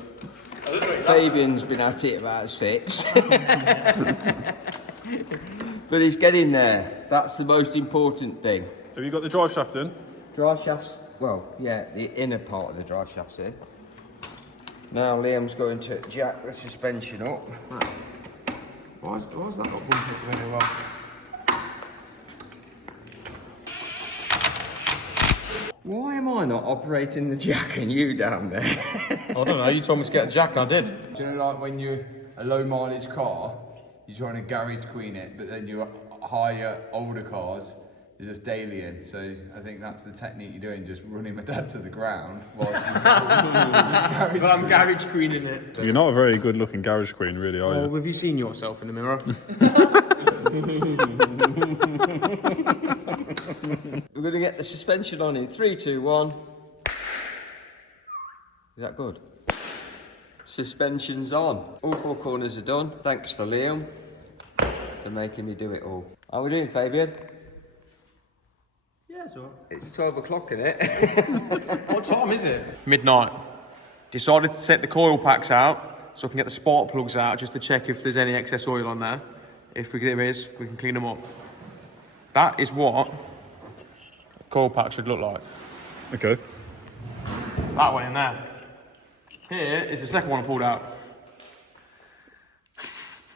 Fabian's been at it about 6. But he's getting there. That's the most important thing. Have you got the drive shaft in? Drive shafts, well, yeah, the inner part of the drive shaft's in. Now Liam's going to jack the suspension up. Why's that not bumping up very well? Why am I not operating the jack and you down there? I don't know, you told me to get a jack, I did. Do you know, like when you're a low mileage car, you're trying to garage queen it, but then your higher, older cars, you're just dailying. So I think that's the technique you're doing, just running my dad to the ground whilst But I'm garage queening it. You're not a very good looking garage queen, really, are Well, you? have you seen yourself in the mirror? We're going to get the suspension on in 3, 2, 1. Is that good? Suspension's on. All 4 corners are done. Thanks for Liam for making me do it all. How are we doing, Fabian? Yeah, it's alright. It's 12 o'clock, isn't it? What time is it? Midnight. Decided to take the coil packs out so I can get the spark plugs out just to check if there's any excess oil on there. If there is, we can clean them up. That is what a coil pack should look like. Okay. That one in there. Here is the second one I pulled out.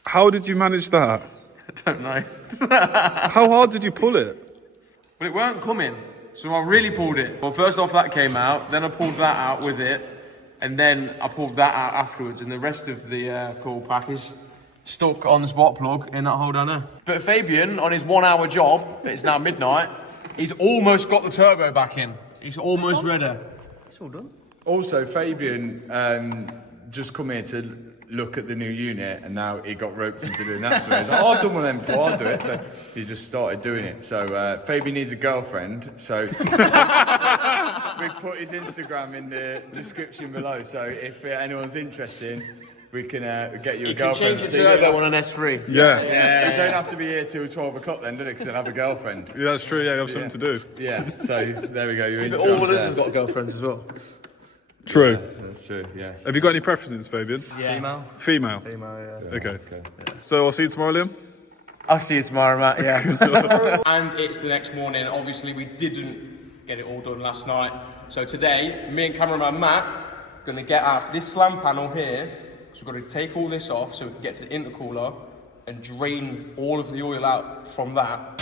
How did you manage that? I don't know. How hard did you pull it? But it weren't coming, so I really pulled it. Well, first off that came out, then I pulled that out with it, and then I pulled that out afterwards, and the rest of the coil pack is stuck on the spark plug in that hole down there. But Fabian, on his 1 hour job, it's now midnight, he's almost got the turbo back in. He's almost ready. It's all done. Also, Fabian just come here to look at the new unit, and now he got roped into doing that. So he's like, oh, I've done one of them before, I'll do it. So he just started doing it. So Fabian needs a girlfriend. So we've put his Instagram in the description below. So if anyone's interested, we can get you a You can girlfriend. change So your you turbo don't on an S3. Yeah. You don't have to be here till 12 o'clock then, do they? Because they'll have a girlfriend. Yeah, that's true. Yeah, you have something to do. Yeah, so there we go. Your But all of Instagram's us there. have got girlfriends as well. True. That's true, yeah. Have you got any preferences, Fabian? Yeah. Female? Okay. So I'll see you tomorrow, Liam? I'll see you tomorrow, Matt, yeah. And it's the next morning. Obviously, we didn't get it all done last night. So today, me and cameraman Matt are going to get out this slam panel here. So we've got to take all this off so we can get to the intercooler and drain all of the oil out from that.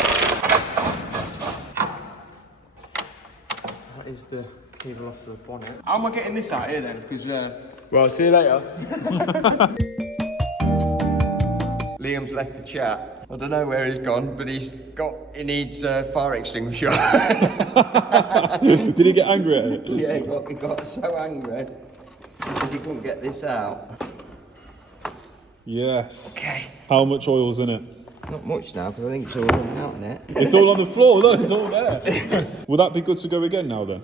That is the cable off the bonnet. How am I getting this out here then? Because Well, see you later. Liam's left the chat. I don't know where he's gone, but he needs a fire extinguisher. Did he get angry at it? Yeah, he got so angry because he couldn't get this out. Yes. Okay. How much oil's in it? Not much now, because I think it's all running out in it. It's all on the floor, look, it's all there. Will that be good to go again now then?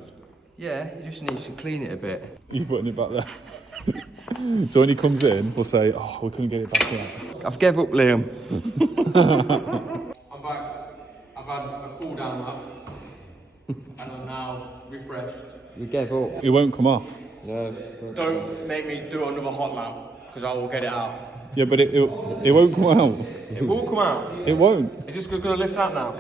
Yeah, it just needs to clean it a bit. He's putting it back there. So when he comes in, we'll say, oh, we couldn't get it back yet. I've gave up, Liam. I'm back. I've had a cool down lap. And I'm now refreshed. You gave up. It won't come off. No. Don't make me do another hot lap, because I will get it out. Yeah, but it won't come out. It will come out. It won't. Is this going to lift out now?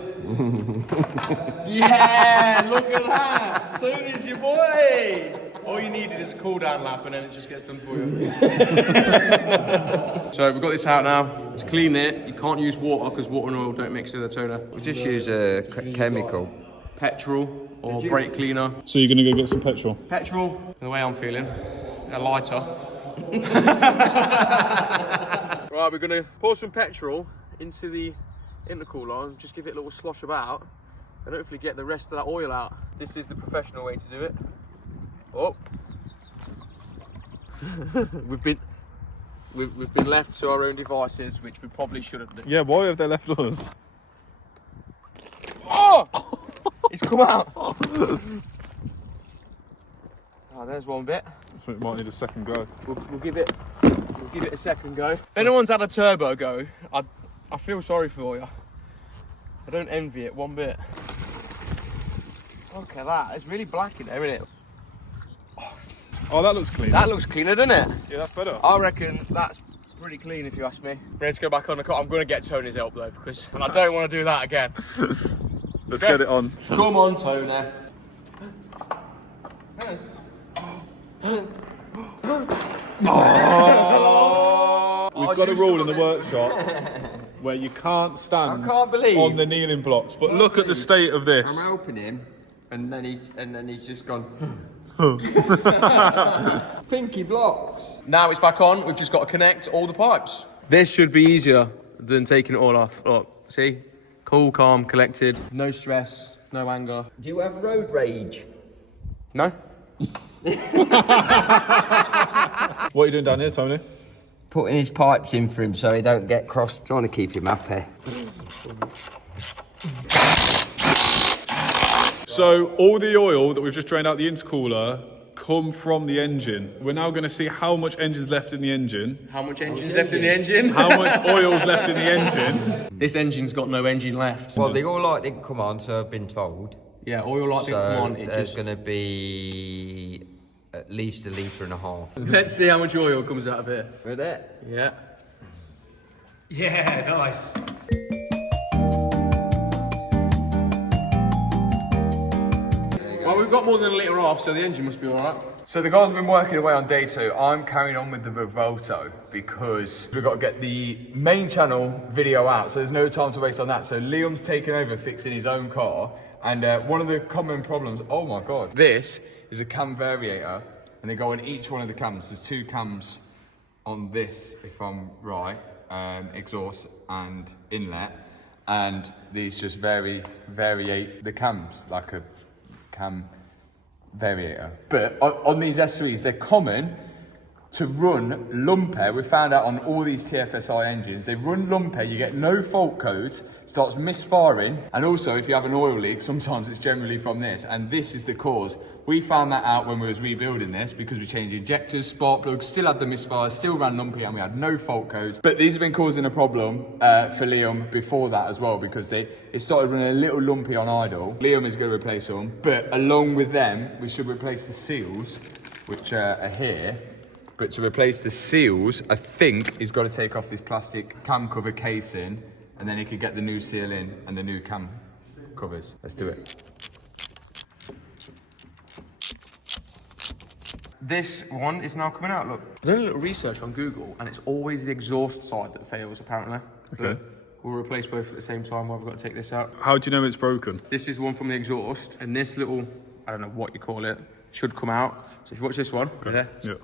Yeah, look at that. Tony's your boy. All you needed is a cool down lap and then it just gets done for you. So we've got this out now. To clean it, you can't use water because water and oil don't mix with the toner. We just use a chemical. Petrol or brake cleaner. So you're going to go get some petrol? Petrol, the way I'm feeling. A lighter. Right, we're going to pour some petrol into the intercooler and just give it a little slosh about and hopefully get the rest of that oil out. This is the professional way to do it. Oh. We've been left to our own devices, which we probably shouldn't do. Yeah, why have they left us? Oh! It's come out. Oh, there's one bit. So it might need a second go. We'll give it a second go. If anyone's had a turbo go, I feel sorry for you. I don't envy it one bit. Look at that. It's really black in there, isn't it? Oh, that looks clean. That looks cleaner, doesn't it? Yeah, that's better. I reckon that's pretty clean if you ask me. Ready to go back on the car? I'm going to get Tony's help though, because I don't want to do that again. Let's get it on. Come on, Tony. We've got a rule in the workshop where you can't stand I can't believe- on the kneeling blocks. But look at the state of this. I'm helping him, and then he's just gone. Pinky blocks. Now it's back on. We've just got to connect all the pipes. This should be easier than taking it all off. Look, see? Cool, calm, collected. No stress, no anger. Do you have road rage? No? What are you doing down here, Tony? Putting his pipes in for him so he don't get cross. Trying to keep him happy. So all the oil that we've just drained out the intercooler come from the engine. We're now going to see how much engine's left in the engine. How much engine's left in the engine? How much oil's left in the engine. This engine's got no engine left. Well, the oil light didn't come on, so I've been told. Yeah, oil light didn't come on. It there's just... going to be at least 1.5 litres. Let's see how much oil comes out of here. With it? Yeah. Yeah, nice. Well, we've got more than a litre off, so the engine must be alright. So the guys have been working away on day 2. I'm carrying on with the Revolto because we've got to get the main channel video out, so there's no time to waste on that. So Liam's taken over fixing his own car, and one of the common problems, oh my god, this is a cam variator, and they go on each one of the cams. There's 2 cams on this, if I'm right, exhaust and inlet, and these just variate the cams like a cam variator. But on these S3s, they're common to run lump air. We found out on all these TFSI engines, they run lump air, you get no fault codes, starts misfiring, and also if you have an oil leak, sometimes it's generally from this, and this is the cause. We found that out when we was rebuilding this because we changed injectors, spark plugs, still had the misfires, still ran lumpy, and we had no fault codes. But these have been causing a problem for Liam before that as well, because it started running a little lumpy on idle. Liam is going to replace them, but along with them, we should replace the seals, which are here. But to replace the seals, I think he's got to take off this plastic cam cover casing, and then he could get the new seal in and the new cam covers. Let's do it. This one is now coming out, look. I've done a little research on Google, and it's always the exhaust side that fails, apparently. Okay. But we'll replace both at the same time while we've got to take this out. How do you know it's broken? This is one from the exhaust, and this little, I don't know what you call it, should come out. So if you watch this one, okay. Yeah.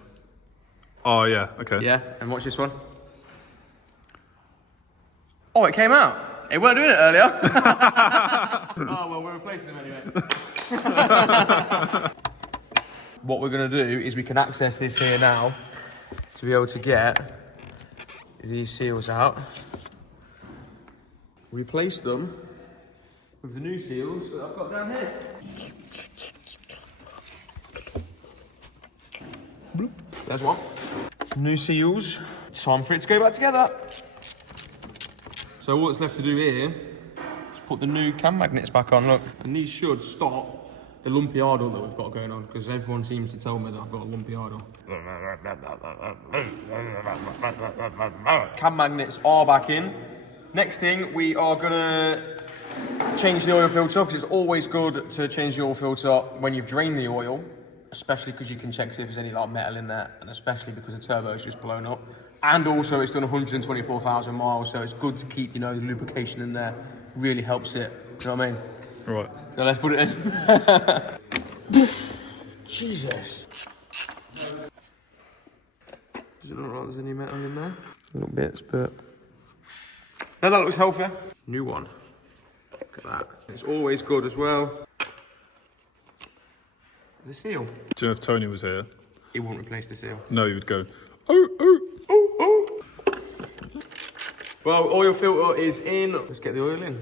Oh, yeah, okay. Yeah, and watch this one. Oh, it came out. It weren't doing it earlier. Oh, well, we're replacing them anyway. What we're going to do is we can access this here now to be able to get these seals out. replace them with the new seals that I've got down here. There's one. New seals. Time for it to go back together. So all that's left to do here is put the new cam magnets back on, look. And these should stop the lumpy idle that we've got going on, because everyone seems to tell me that I've got a lumpy idle. Cam magnets are back in. Next thing, we are gonna change the oil filter, because it's always good to change the oil filter when you've drained the oil, especially because you can check see if there's any like metal in there, and especially because the turbo's just blown up. And also it's done 124,000 miles, so it's good to keep, you know, the lubrication in there. Really helps it. You know what I mean? Right. Now let's put it in. Jesus. Does it look like there's any metal in there? Little bits, but... No, that looks healthy. New one. Look at that. It's always good as well. The seal. Do you know if Tony was here? He won't replace the seal. No, he would go, oh, oh, oh, oh. Well, oil filter is in. Let's get the oil in.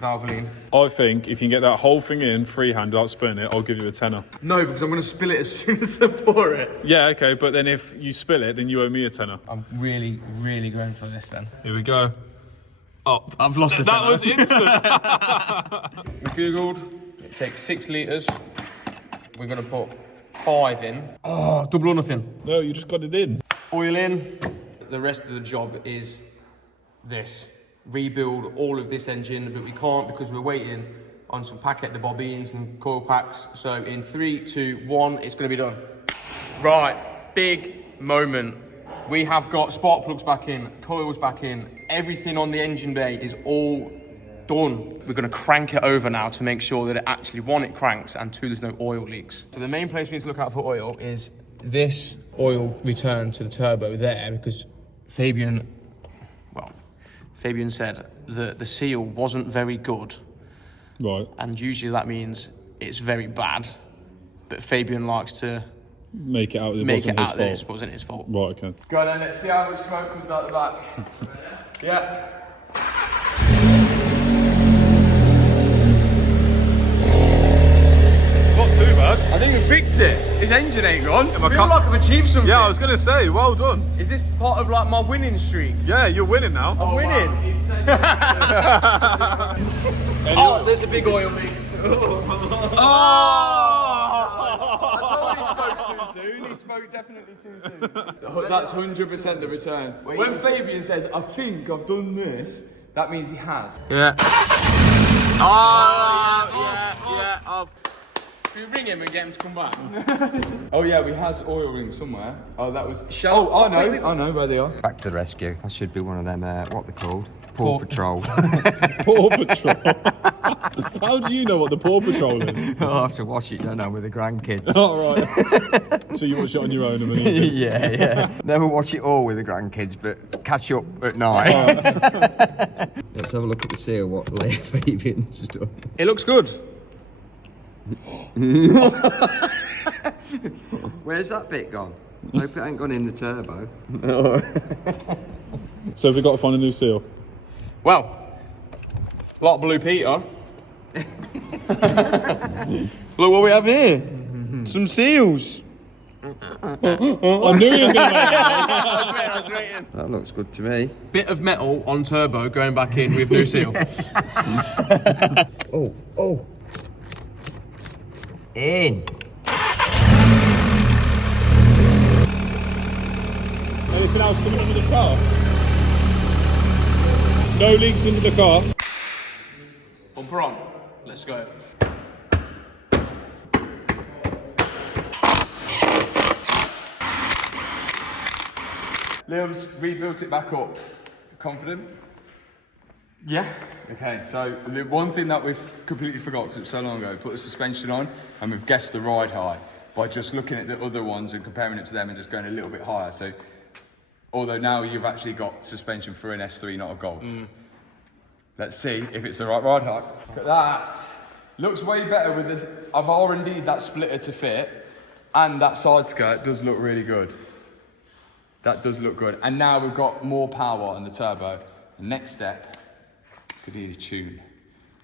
Valvoline. I think if you can get that whole thing in freehand without spilling it, I'll give you a tenner. No, because I'm going to spill it as soon as I pour it. Yeah, okay, but then if you spill it, then you owe me a tenner. I'm really, really going for this then. Here we go. Oh, I've lost the that tenner. was instant. We googled. It takes 6 litres. We're going to put 5 in. Oh, double or nothing. No, you just got it in. Oil in. The rest of the job is this. Rebuild all of this engine, but we can't because we're waiting on some packet de bobbins and coil packs. So in 3, 2, 1, it's going to be done. Right, big moment. We have got spark plugs back in, coils back in, everything on the engine bay is all done. We're going to crank it over now to make sure that it actually, 1, it cranks, and 2, there's no oil leaks. So the main place we need to look out for oil is this oil return to the turbo there, because Fabian said that the seal wasn't very good. Right. And usually that means it's very bad. But Fabian likes to make it out that it wasn't his fault. Right, okay. Go on then, let's see how much smoke comes out the back. Yeah. Not too bad. I think we fixed it. His engine ain't gone. I feel car- like I've achieved something. Yeah, I was going to say, well done. Is this part of like my winning streak? Yeah, you're winning now. I'm winning. Oh, there's a big oil leak. Oh! I told he spoke too soon. He spoke definitely too soon. That's 100% the return. When Fabian says, I think I've done this, that means he has. Yeah. Can we ring him and get him to come back? Oh yeah, we has oil rings somewhere. Oh, that was... Oh, I know where they are. Back to the rescue. That should be one of them, what they're called? Paw Patrol. Paw Patrol. How do you know what the Paw Patrol is? I'll have to watch it, don't I, with the grandkids. Oh, right. So you watch it on your own, I mean? Yeah. Never watch it all with the grandkids, but catch up at night. Let's have a look at the seal, what Fabian's done. It looks good. Where's that bit gone? Hope it ain't gone in the turbo. So have we got to find a new seal? Well, like Blue Peter. Look what we have here. Some seals. I knew he was going to make it. I was waiting. That looks good to me. Bit of metal on turbo going back in with new seal. Oh. In. Anything else coming under the car? No leaks into the car. Bumper on. Let's go. Liam's rebuilt it back up. Confident? Yeah. Okay, so the one thing that we've completely forgot because it was so long ago, put the suspension on and we've guessed the ride height by just looking at the other ones and comparing it to them and just going a little bit higher. So, although now you've actually got suspension for an S3, not a Golf. Let's see if it's the right ride height. Look at that. Looks way better with this. I've R&D'd that splitter to fit, and that side skirt does look really good. That does look good. And now we've got more power on the turbo. The next step Could need a tune.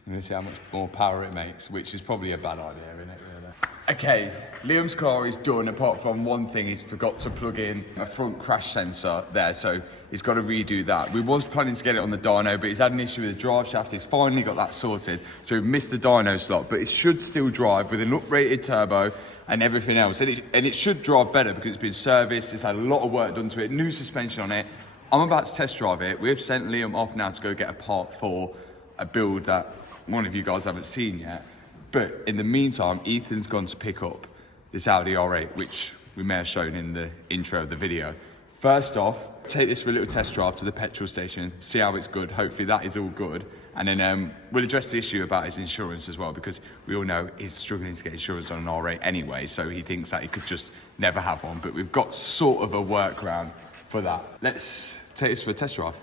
I'm gonna see how much more power it makes, which is probably a bad idea, isn't it, really? Okay, Liam's car is done, apart from one thing, he's forgot to plug in a front crash sensor there, so he's got to redo that. We was planning to get it on the dyno, but he's had an issue with the drive shaft. He's finally got that sorted, so we've missed the dyno slot, but it should still drive with an uprated turbo and everything else. And it should drive better because it's been serviced, it's had a lot of work done to it, new suspension on it. I'm about to test drive it. We've sent Liam off now to go get a part for a build that one of you guys haven't seen yet. But in the meantime, Ethan's gone to pick up this Audi R8, which we may have shown in the intro of the video. First off, take this for a little test drive to the petrol station, see how it's good. Hopefully that is all good. And then we'll address the issue about his insurance as well, because we all know he's struggling to get insurance on an R8 anyway, so he thinks that he could just never have one. But we've got sort of a workaround for that. Let's take this for a test drive.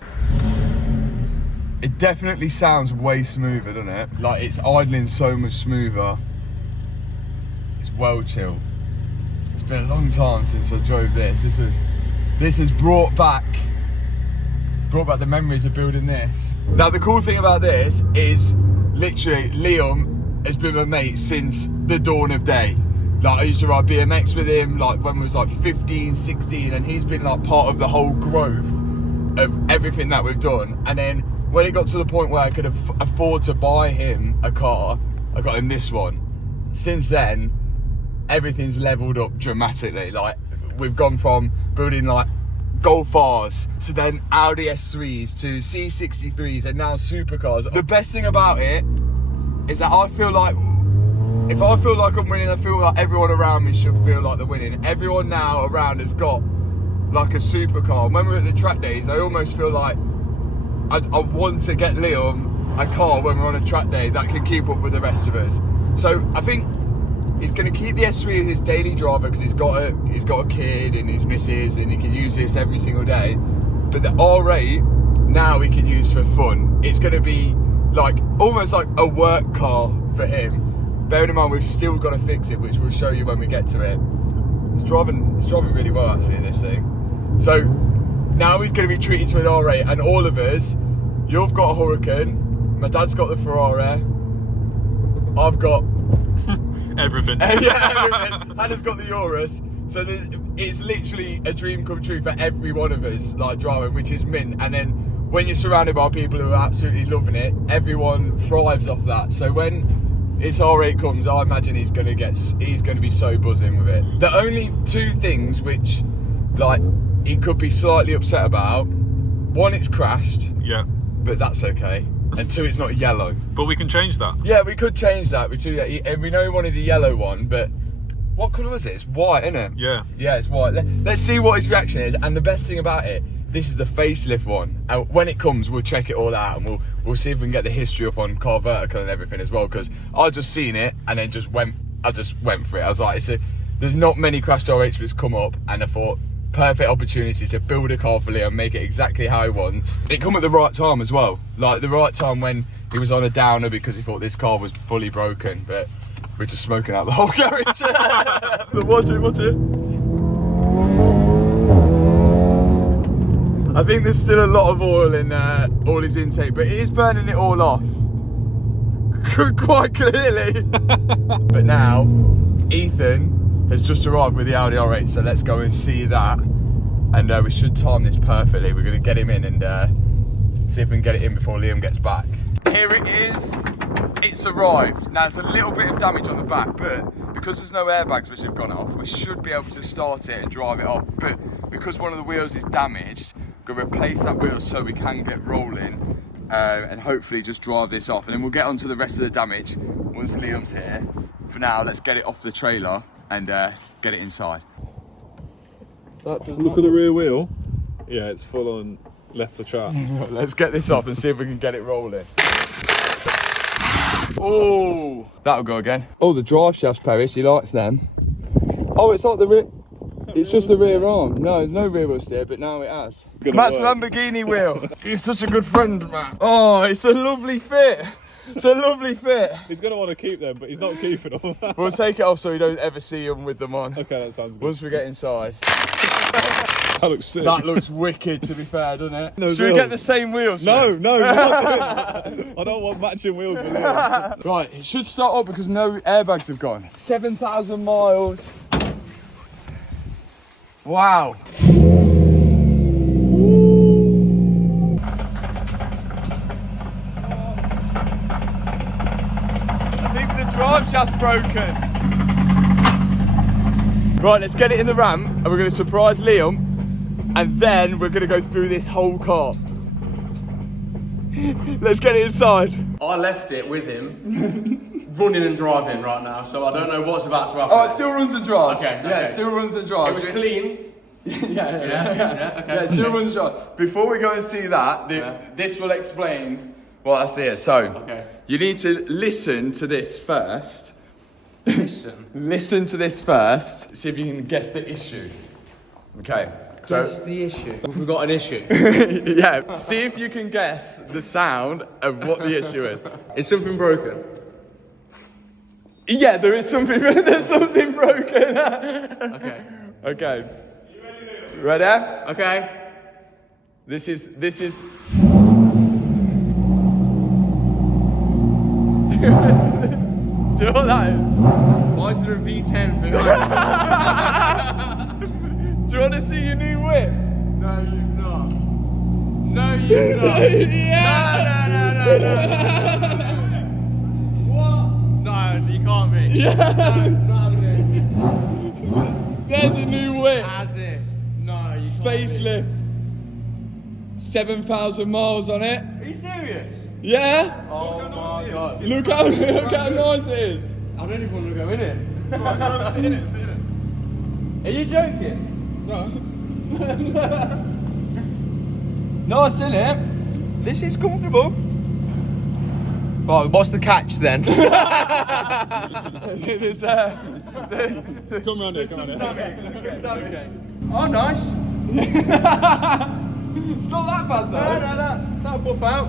It definitely sounds way smoother, doesn't it? Like, it's idling so much smoother. It's well chilled. It's been a long time since I drove this. This has brought back the memories of building this. Now, the cool thing about this is literally Liam has been my mate since the dawn of day. Like, I used to ride BMX with him, like when we was like 15, 16, and he's been like part of the whole growth of everything that we've done. And then when it got to the point where I could afford to buy him a car, I got him this one. Since then, everything's leveled up dramatically. Like, we've gone from building like Golf R's to then Audi S3s to C63s and now supercars. The best thing about it is that I feel like, if I feel like I'm winning, I feel like everyone around me should feel like they're winning. Everyone now around has got like a supercar. When we're at the track days, I almost feel like I want to get Liam a car when we're on a track day that can keep up with the rest of us. So I think he's going to keep the S3 as his daily driver because he's got a kid and his missus, and he can use this every single day. But the R8 now he can use for fun. It's going to be like almost like a work car for him. Bearing in mind we've still got to fix it, which we'll show you when we get to it. It's driving really well actually, this thing. So now he's going to be treated to an R8, and all of us, you've got a Huracan, my dad's got the Ferrari, I've got everything. Yeah, everything. Hannah's got the Urus. So it's literally a dream come true for every one of us, like driving, which is mint. And then when you're surrounded by people who are absolutely loving it, everyone thrives off that. So when this R8 comes, I imagine he's going to be so buzzing with it. The only two things which, like, he could be slightly upset about: one, it's crashed. Yeah. But that's okay. And two, it's not yellow. But we can change that. Yeah, we could change that. And we know he wanted a yellow one, but what colour is it? It's white, isn't it? Yeah. Yeah, it's white. Let's see what his reaction is. And the best thing about it, this is the facelift one. And when it comes, we'll check it all out, and we'll see if we can get the history up on Car Vertical and everything as well. Because I just seen it and then I just went for it. I was like, there's not many crashed R8s that's come up, and I thought, perfect opportunity to build a car for Liam, make it exactly how he wants. It come at the right time as well, like the right time when he was on a downer because he thought this car was fully broken, but we're just smoking out the whole garage. Watch it. I think there's still a lot of oil in all his intake, but it is burning it all off quite clearly. But now Ethan has just arrived with the Audi R8, so let's go and see that. And we should time this perfectly. We're going to get him in and see if we can get it in before Liam gets back. Here it is. It's arrived. Now, there's a little bit of damage on the back, but because there's no airbags which have gone off, we should be able to start it and drive it off. But because one of the wheels is damaged, we're going to replace that wheel so we can get rolling and hopefully just drive this off. And then we'll get on to the rest of the damage once Liam's here. For now, let's get it off the trailer and get it inside. Look at the rear wheel. Yeah, it's full on left the track. Let's get this off and see if we can get it rolling. Oh, that'll go again. Oh, the drive shafts, Paris, he likes them. Oh, it's not the rear. It's just the rear arm. No, there's no rear wheel steer, but now it has. Matt's Lamborghini wheel. He's such a good friend, Matt. Oh, it's a lovely fit. It's a lovely fit. He's going to want to keep them, but he's not keeping them. We'll take it off so we don't ever see him with them on. Okay, that sounds good. Once we get inside. That looks sick. That looks wicked, to be fair, doesn't it? No Should we wheels. get the same wheels? No, we're not doing that. I don't want matching wheels with Liam. Right, it should start up because no airbags have gone. 7,000 miles. Wow. I think the drive shaft's broken. Right, let's get it in the ramp and we're going to surprise Liam and then we're going to go through this whole car. Let's get it inside. I left it with him, running and driving right now, so I don't know what's about to happen. Oh, it still runs and drives. Okay, Yeah, it okay. still runs and drives. It was clean. Yeah, Okay. Yeah, it still runs and drives. Before we go and see that, this will explain what I see here. So, Okay. you need to listen to this first. Listen. Listen to this first. See if you can guess the issue. Okay. So, That's the issue. We've got an issue. yeah, see if you can guess the sound of what the issue is. Is something broken? Yeah, there is something. There's something broken. Okay. Okay. You ready? Okay. This is. Do you know what that is? Why is there a V10 behind? Do you want to see your new whip? No, you've not. No, you've not. Yeah. No. What? No, you can't be. Yeah. No, not having it. There's a new whip. As if. No, you can't. Facelift. 7,000 miles on it. Are you serious? Yeah. Oh my god. Look how nice it is. I don't even want to go in it. Sit in it. Are you joking? Nice, isn't it? This is comfortable. Right, what's the catch then? There's Come round here, come round here. There's some damage. Oh, nice. It's not that bad though. No, that'll buff out.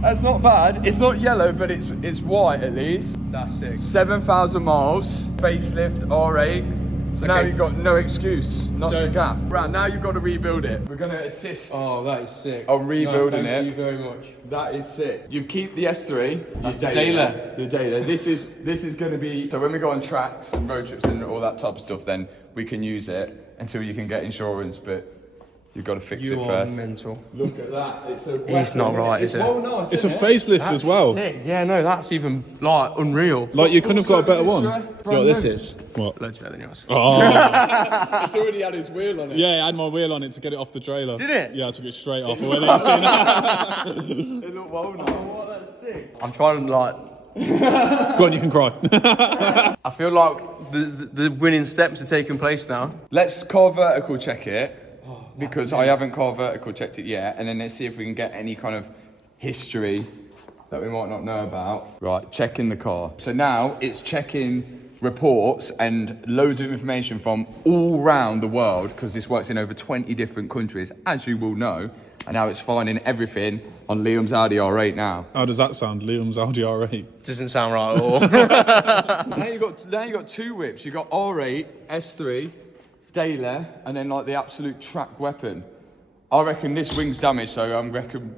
That's not bad. It's not yellow, but it's white at least. That's sick. 7,000 miles, facelift R8. So now Okay. you've got no excuse not So- to gap. Right, now you've got to rebuild it. We're going to assist Oh, that is sick. on rebuilding Thank it. you very much. That is sick. You keep the S3. That's your the Daler. The Daler. This is going to be. So when we go on tracks and road trips and all that type of stuff, then we can use it until you can get insurance. But you've got to fix it first. mental. Look at that. It's a. It's not right, it's is it? well nice. It's a isn't it? facelift as well. Sick. Yeah, no, that's even like unreal. Like you couldn't have got a better one. Full Do service you know what this history. is? What? Loads better than yours. Oh, It's already had his wheel on it. yeah, I had my wheel on it to get it off the trailer. Did it? Yeah, I took it straight off. I went in, seen that. It looked well nice. Oh, that's sick. I'm trying to like. Go on, you can cry. I feel like the winning steps are taking place now. Let's car vertical check it because I haven't car vertical checked it yet, and then let's see if we can get any kind of history that we might not know about. Right, checking the car. So now it's checking reports and loads of information from all around the world because this works in over 20 different countries, as you will know. And now it's finding everything on Liam's Audi R8 now. How does that sound? Liam's Audi R8. Doesn't sound right at all. Now you got two whips. You got R8, S3, Daler, and then like the absolute track weapon. I reckon this wing's damaged, so I'm reckon.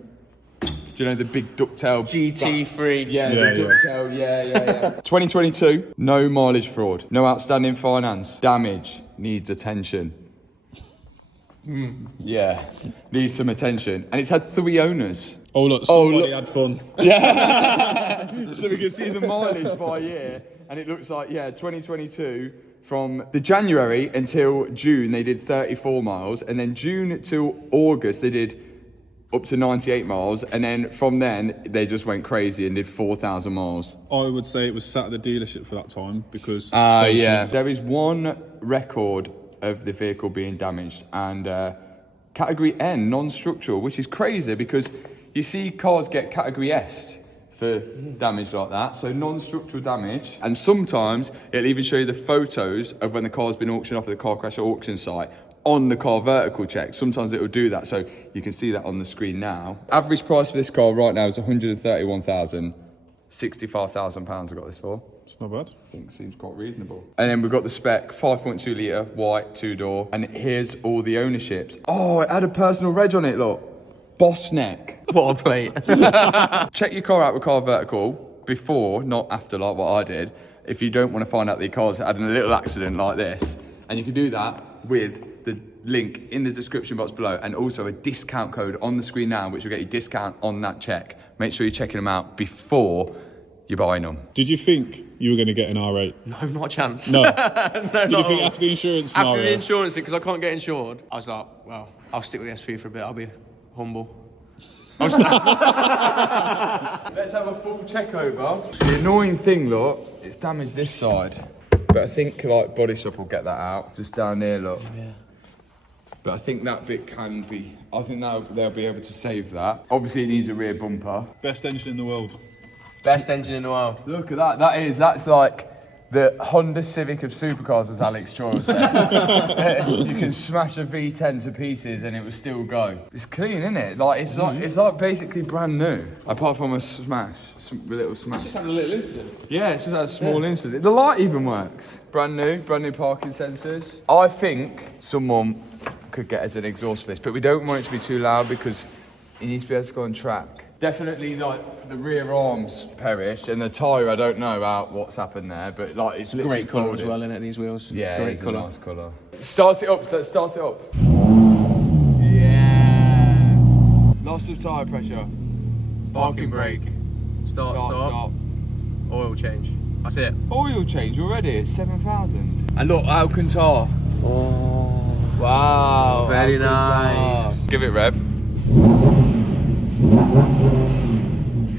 Do you know the big ducktail? GT3. Yeah, Yeah, the ducktail. Yeah. 2022, no mileage fraud, no outstanding finance, damage needs attention. Yeah, needs some attention, and it's had 3 owners. Oh look, somebody look. had fun. So we can see the mileage by year, and it looks like 2022 from the January until June they did 34 miles, and then June to August they did up to 98 miles, and then from then they just went crazy and did 4,000 miles. I would say it was sat at the dealership for that time because. There is one record of the vehicle being damaged, and category N, non-structural, which is crazy because you see cars get category S for damage like that, so non-structural damage, and sometimes it'll even show you the photos of when the car's been auctioned off at the car crash auction site on the car vertical check. Sometimes it will do that, so you can see that on the screen now. Average price for this car right now is 131,000, £65,000 I got this for. It's not bad. I think seems quite reasonable. And then we've got the spec, 5.2 litre, white, 2-door. And here's all the ownerships. Oh, it had a personal reg on it, look. Boss neck. What a plate. Check your car out with Car Vertical before, not after, like what I did. If you don't want to find out that your car's had a little accident like this. And you can do that with the link in the description box below, and also a discount code on the screen now, which will get you discount on that check. Make sure you're checking them out before you're buying them. Did you think you were going to get an R8? No, not a chance. No. No, Did you think after the insurance scenario? After the insurance, because I can't get insured, I was like, well, I'll stick with the S3 for a bit. I'll be humble. Let's have a full check over. The annoying thing, look, it's damaged this side. But I think like Body Shop will get that out. Just down there, look. Yeah. But I think that bit can be, I think they'll be able to save that. Obviously it needs a rear bumper. Best engine in the world. Best engine in the world. Look at that, that's like the Honda Civic of supercars, as Alex Troy said. You can smash a V10 to pieces and it will still go. It's clean, isn't it? Like it's like basically brand new, apart from a smash, a little smash. Just had a little incident. Yeah, it's just had a small incident. The light even works. Brand new parking sensors. I think someone could get us an exhaust for this, but we don't want it to be too loud because it needs to be able to go on track. Definitely, like the rear arms perished, and the tyre, I don't know what's happened there, but like it's literally Great colour as folded. well, innit, these wheels? Yeah, great it's colour. a nice colour. Start it up, so start it up. Yeah. Loss of tyre pressure. Parking brake. Start. Oil change. That's it. Oil change already, it's 7,000. And look, Alcantara. Oh, Wow. very Alcantara. nice. Give it rev.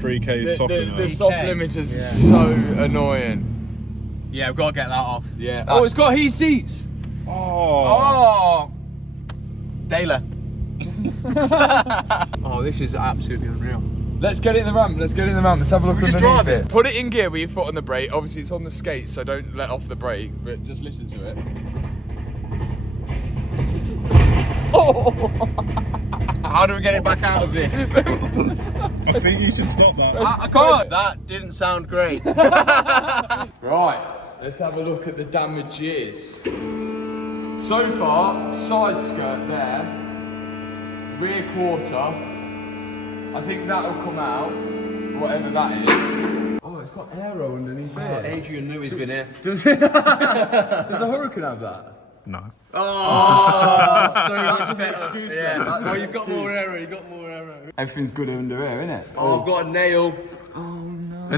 3K soft The soft limiters is so annoying. Yeah, we've got to get that off. Yeah. Oh, it's got heat seats. Oh. Oh. Taylor. Oh, this is absolutely unreal. Let's get it in the ramp. Let's have a look We just underneath drive it. it? Put it in gear with your foot on the brake. Obviously, it's on the skate, so don't let off the brake, but just listen to it. How do we get it back out of this? I think you should stop that. I can't. That didn't sound great. Right, let's have a look at the damages. So far, side skirt there, rear quarter. I think that'll come out, whatever that is. Oh, it's got aero underneath it. Adrian knew he's been here. Does the Hurricane have that? No. Oh, so That's an excuse then. Oh, you've got more error. Everything's good under here, isn't it? Oh, I've got a nail. A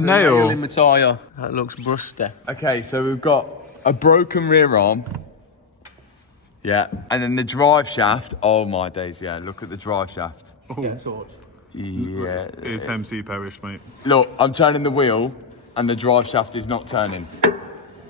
Nail nail? in my tyre. That looks brusty. Okay, so we've got a broken rear arm. Yeah, and then the drive shaft. Oh my days, yeah, look at the drive shaft. Yeah. It's MC perished, mate. Look, I'm turning the wheel and the drive shaft is not turning.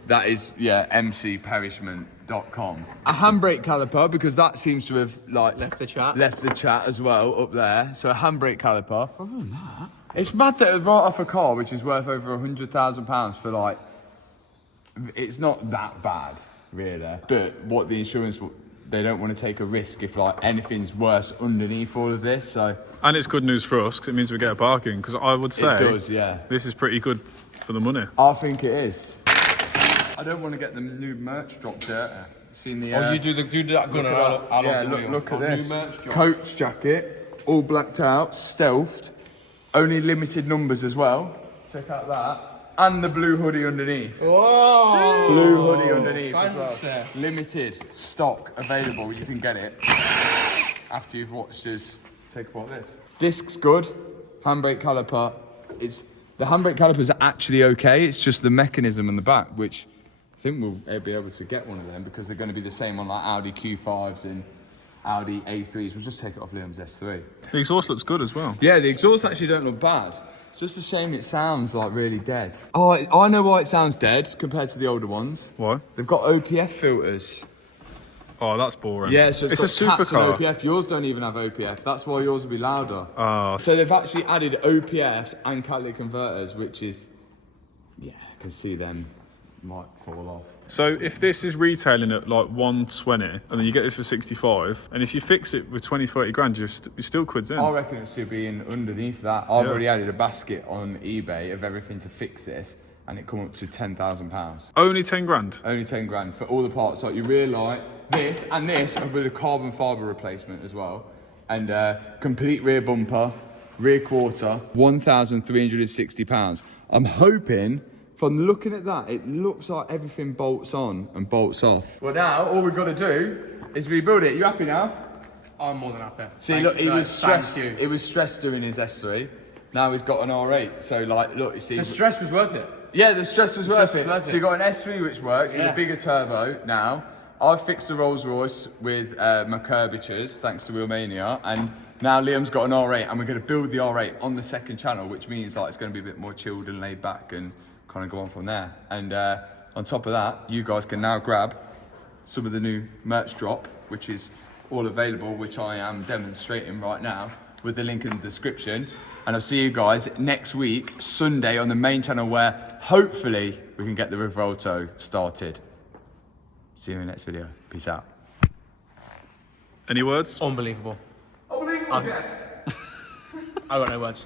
That is, yeah, mcperishment.com. A handbrake caliper, because that seems to have, like, Left the chat. left the chat as well up there. So a handbrake caliper. Other than that, it's mad that it's right off a car which is worth over £100,000 for, like, it's not that bad, really. But what the insurance, they don't want to take a risk if, like, anything's worse underneath all of this, so. And it's good news for us because it means we get a parking. Because I would say It does, yeah. this is pretty good for the money. I think it is. I don't want to get the new merch dropped there. Seen the? Oh, you do that gun. Look at this. Coach jacket, all blacked out, stealthed, only limited numbers as well. Check out that. And the blue hoodie underneath. Whoa! Blue hoodie underneath as Fancy. well. Limited stock available. You can get it after you've watched us take apart this. Disc's good. Handbrake caliper. The handbrake calipers are actually okay. It's just the mechanism in the back, which I think we'll be able to get one of them because they're going to be the same on like Audi Q5s and Audi A3s. We'll just take it off Liam's S3. The exhaust looks good as well. Yeah, the exhausts actually don't look bad. It's just a shame it sounds like really dead. Oh, I know why it sounds dead compared to the older ones. Why? They've got OPF filters. Oh, that's boring. Yeah, so it's a got cats and supercar. OPF. Yours don't even have OPF. That's why yours will be louder. Oh. So they've actually added OPFs and catalytic converters, which is, yeah, I can see them might fall off. So if this is retailing at like 120 and then you get this for 65, and if you fix it with 20, 30 grand, you're still quids in. I reckon it should be in underneath that. I've already added a basket on eBay of everything to fix this, and it come up to £10,000. Only 10 grand. Only 10 grand for all the parts, like your rear light, this, and with a carbon fibre replacement as well, and complete rear bumper, rear quarter, £1,360. I'm hoping, from looking at that, it looks like everything bolts on and bolts off. Well now, all we've got to do is rebuild it. You happy now? I'm more than happy. See, look, he was stressed. He was stressed doing his S3. Now he's got an R8. So, like, look, you see. The stress was worth it. Yeah, the stress was worth it. So you got an S3 which works with a bigger turbo now. I've fixed the Rolls Royce with my curvatures, thanks to Wheelmania, and now Liam's got an R8, and we're going to build the R8 on the second channel, which means like it's going to be a bit more chilled and laid back and kind of go on from there. And on top of that, you guys can now grab some of the new merch drop, which is all available, which I am demonstrating right now with the link in the description. And I'll see you guys next week, Sunday, on the main channel, where hopefully we can get the Rivolto started. See you in the next video. Peace out. Any words? Unbelievable. Unbelievable. I got no words.